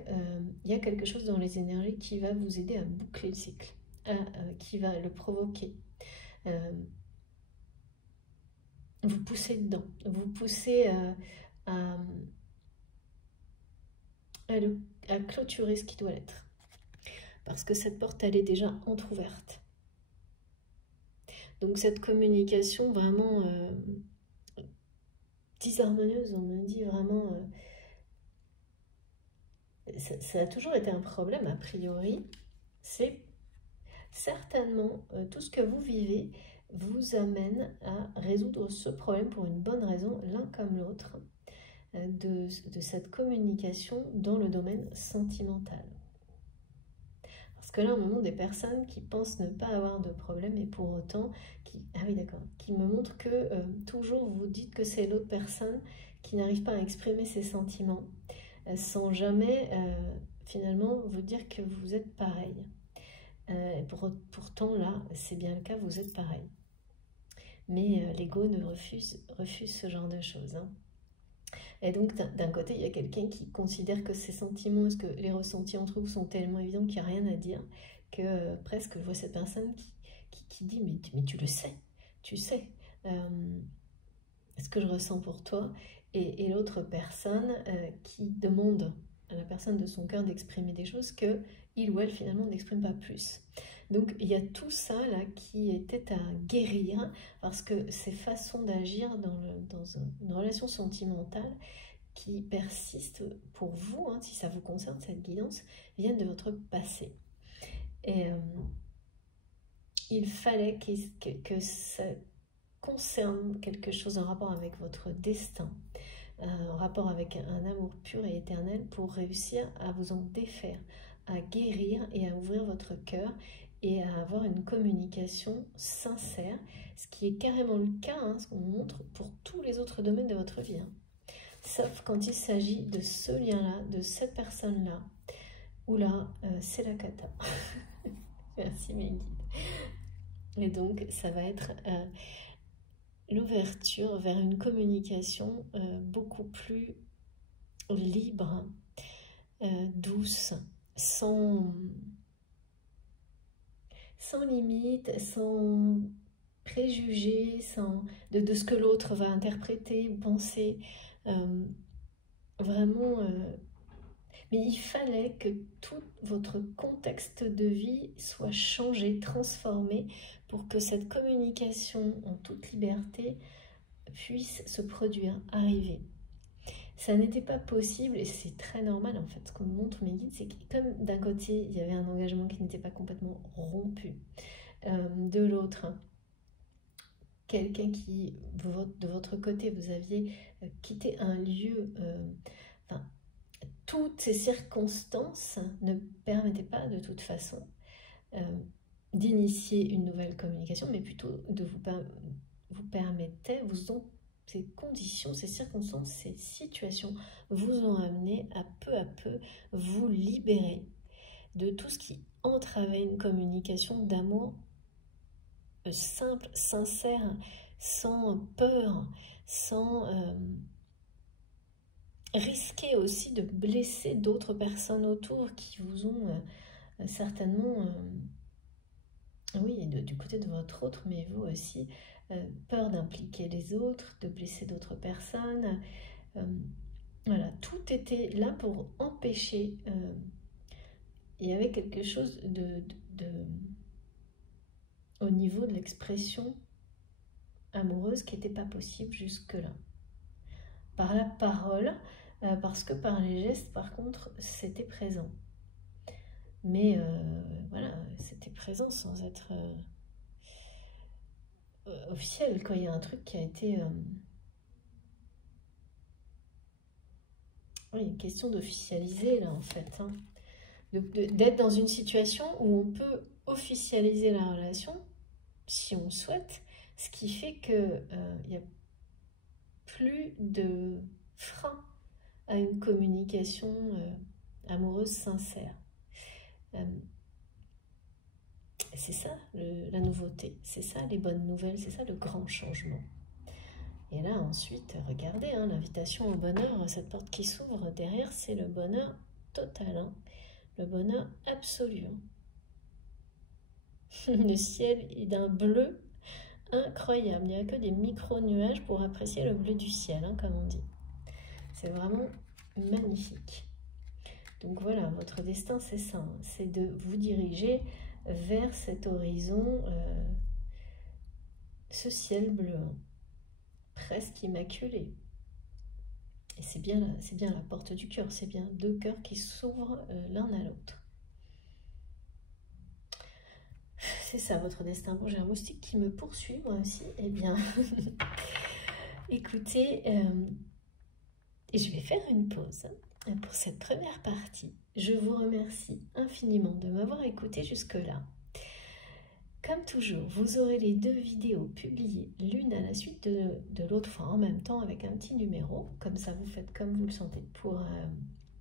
il y a quelque chose dans les énergies qui va vous aider à boucler le cycle, qui va le provoquer. Vous poussez dedans, vous poussez à clôturer ce qui doit l'être. Parce que cette porte, elle est déjà entrouverte. Donc cette communication vraiment disharmonieuse, on me dit vraiment... ça a toujours été un problème, a priori. C'est certainement tout ce que vous vivez vous amène à résoudre ce problème pour une bonne raison, l'un comme l'autre, de cette communication dans le domaine sentimental. Parce que là, on me montre des personnes qui pensent ne pas avoir de problème et pour autant, qui me montrent que toujours vous dites que c'est l'autre personne qui n'arrive pas à exprimer ses sentiments sans jamais finalement vous dire que vous êtes pareil. Pourtant là, c'est bien le cas, vous êtes pareil. Mais l'ego ne refuse ce genre de choses. Hein. Et donc, d'un côté, il y a quelqu'un qui considère que ses sentiments, que les ressentis entre vous sont tellement évidents qu'il n'y a rien à dire, que presque je vois cette personne qui dit mais tu le sais, tu sais ce que je ressens pour toi. Et l'autre personne qui demande à la personne de son cœur d'exprimer des choses que il ou elle finalement n'exprime pas plus. Donc il y a tout ça là qui était à guérir parce que ces façons d'agir dans une relation sentimentale qui persistent pour vous, hein, si ça vous concerne, cette guidance, viennent de votre passé. Et il fallait que ça concerne quelque chose en rapport avec votre destin, en rapport avec un amour pur et éternel pour réussir à vous en défaire, à guérir et à ouvrir votre cœur et à avoir une communication sincère, ce qui est carrément le cas, hein, ce qu'on montre pour tous les autres domaines de votre vie. Hein. Sauf quand il s'agit de ce lien-là, de cette personne-là, où là, c'est la cata. Merci mes guides. Et donc, ça va être l'ouverture vers une communication beaucoup plus libre, douce, sans limite, sans préjugés, de ce que l'autre va interpréter ou penser. Vraiment, mais il fallait que tout votre contexte de vie soit changé, transformé pour que cette communication en toute liberté puisse se produire, arriver. Ça n'était pas possible et c'est très normal en fait. Ce qu'on me montre mes guides, c'est que comme d'un côté il y avait un engagement qui n'était pas complètement rompu, de l'autre quelqu'un qui, de votre côté, vous aviez quitté un lieu, enfin, toutes ces circonstances ne permettaient pas de toute façon d'initier une nouvelle communication, mais plutôt de vous permettaient, ces conditions, ces circonstances, ces situations vous ont amené à peu vous libérer de tout ce qui entravait une communication d'amour simple, sincère, sans peur, sans risquer aussi de blesser d'autres personnes autour qui vous ont certainement, oui, du côté de votre autre, mais vous aussi, peur d'impliquer les autres, de blesser d'autres personnes. Voilà, tout était là pour empêcher. Il y avait quelque chose au niveau de l'expression amoureuse qui n'était pas possible jusque-là. Par la parole, parce que par les gestes, par contre, c'était présent. Mais voilà, c'était présent sans être officiel, quoi. Il y a un truc qui a été... oui, une question d'officialiser, là, en fait. Hein. D'être dans une situation où on peut officialiser la relation, si on le souhaite, ce qui fait qu'il n'y a plus de frein à une communication amoureuse sincère. C'est ça la nouveauté, c'est ça les bonnes nouvelles, c'est ça le grand changement. Et là ensuite, regardez, hein, l'invitation au bonheur, cette porte qui s'ouvre derrière, c'est le bonheur total, hein, le bonheur absolu. Hein. Le ciel est d'un bleu incroyable, il n'y a que des micro-nuages pour apprécier le bleu du ciel, hein, comme on dit. C'est vraiment magnifique. Donc voilà, votre destin, c'est ça, hein, c'est de vous diriger vers cet horizon, ce ciel bleu, hein, presque immaculé. Et c'est bien la porte du cœur, c'est bien deux cœurs qui s'ouvrent l'un à l'autre. C'est ça votre destin. Bon, j'ai un moustique qui me poursuit, moi aussi. Eh bien, écoutez, je vais faire une pause pour cette première partie. Je vous remercie infiniment de m'avoir écouté jusque-là. Comme toujours, vous aurez les deux vidéos publiées l'une à la suite de l'autre, enfin en même temps avec un petit numéro. Comme ça, vous faites comme vous le sentez pour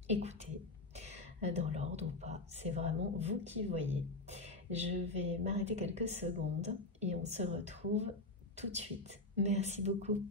écouter dans l'ordre ou pas. C'est vraiment vous qui voyez. Je vais m'arrêter quelques secondes et on se retrouve tout de suite. Merci beaucoup.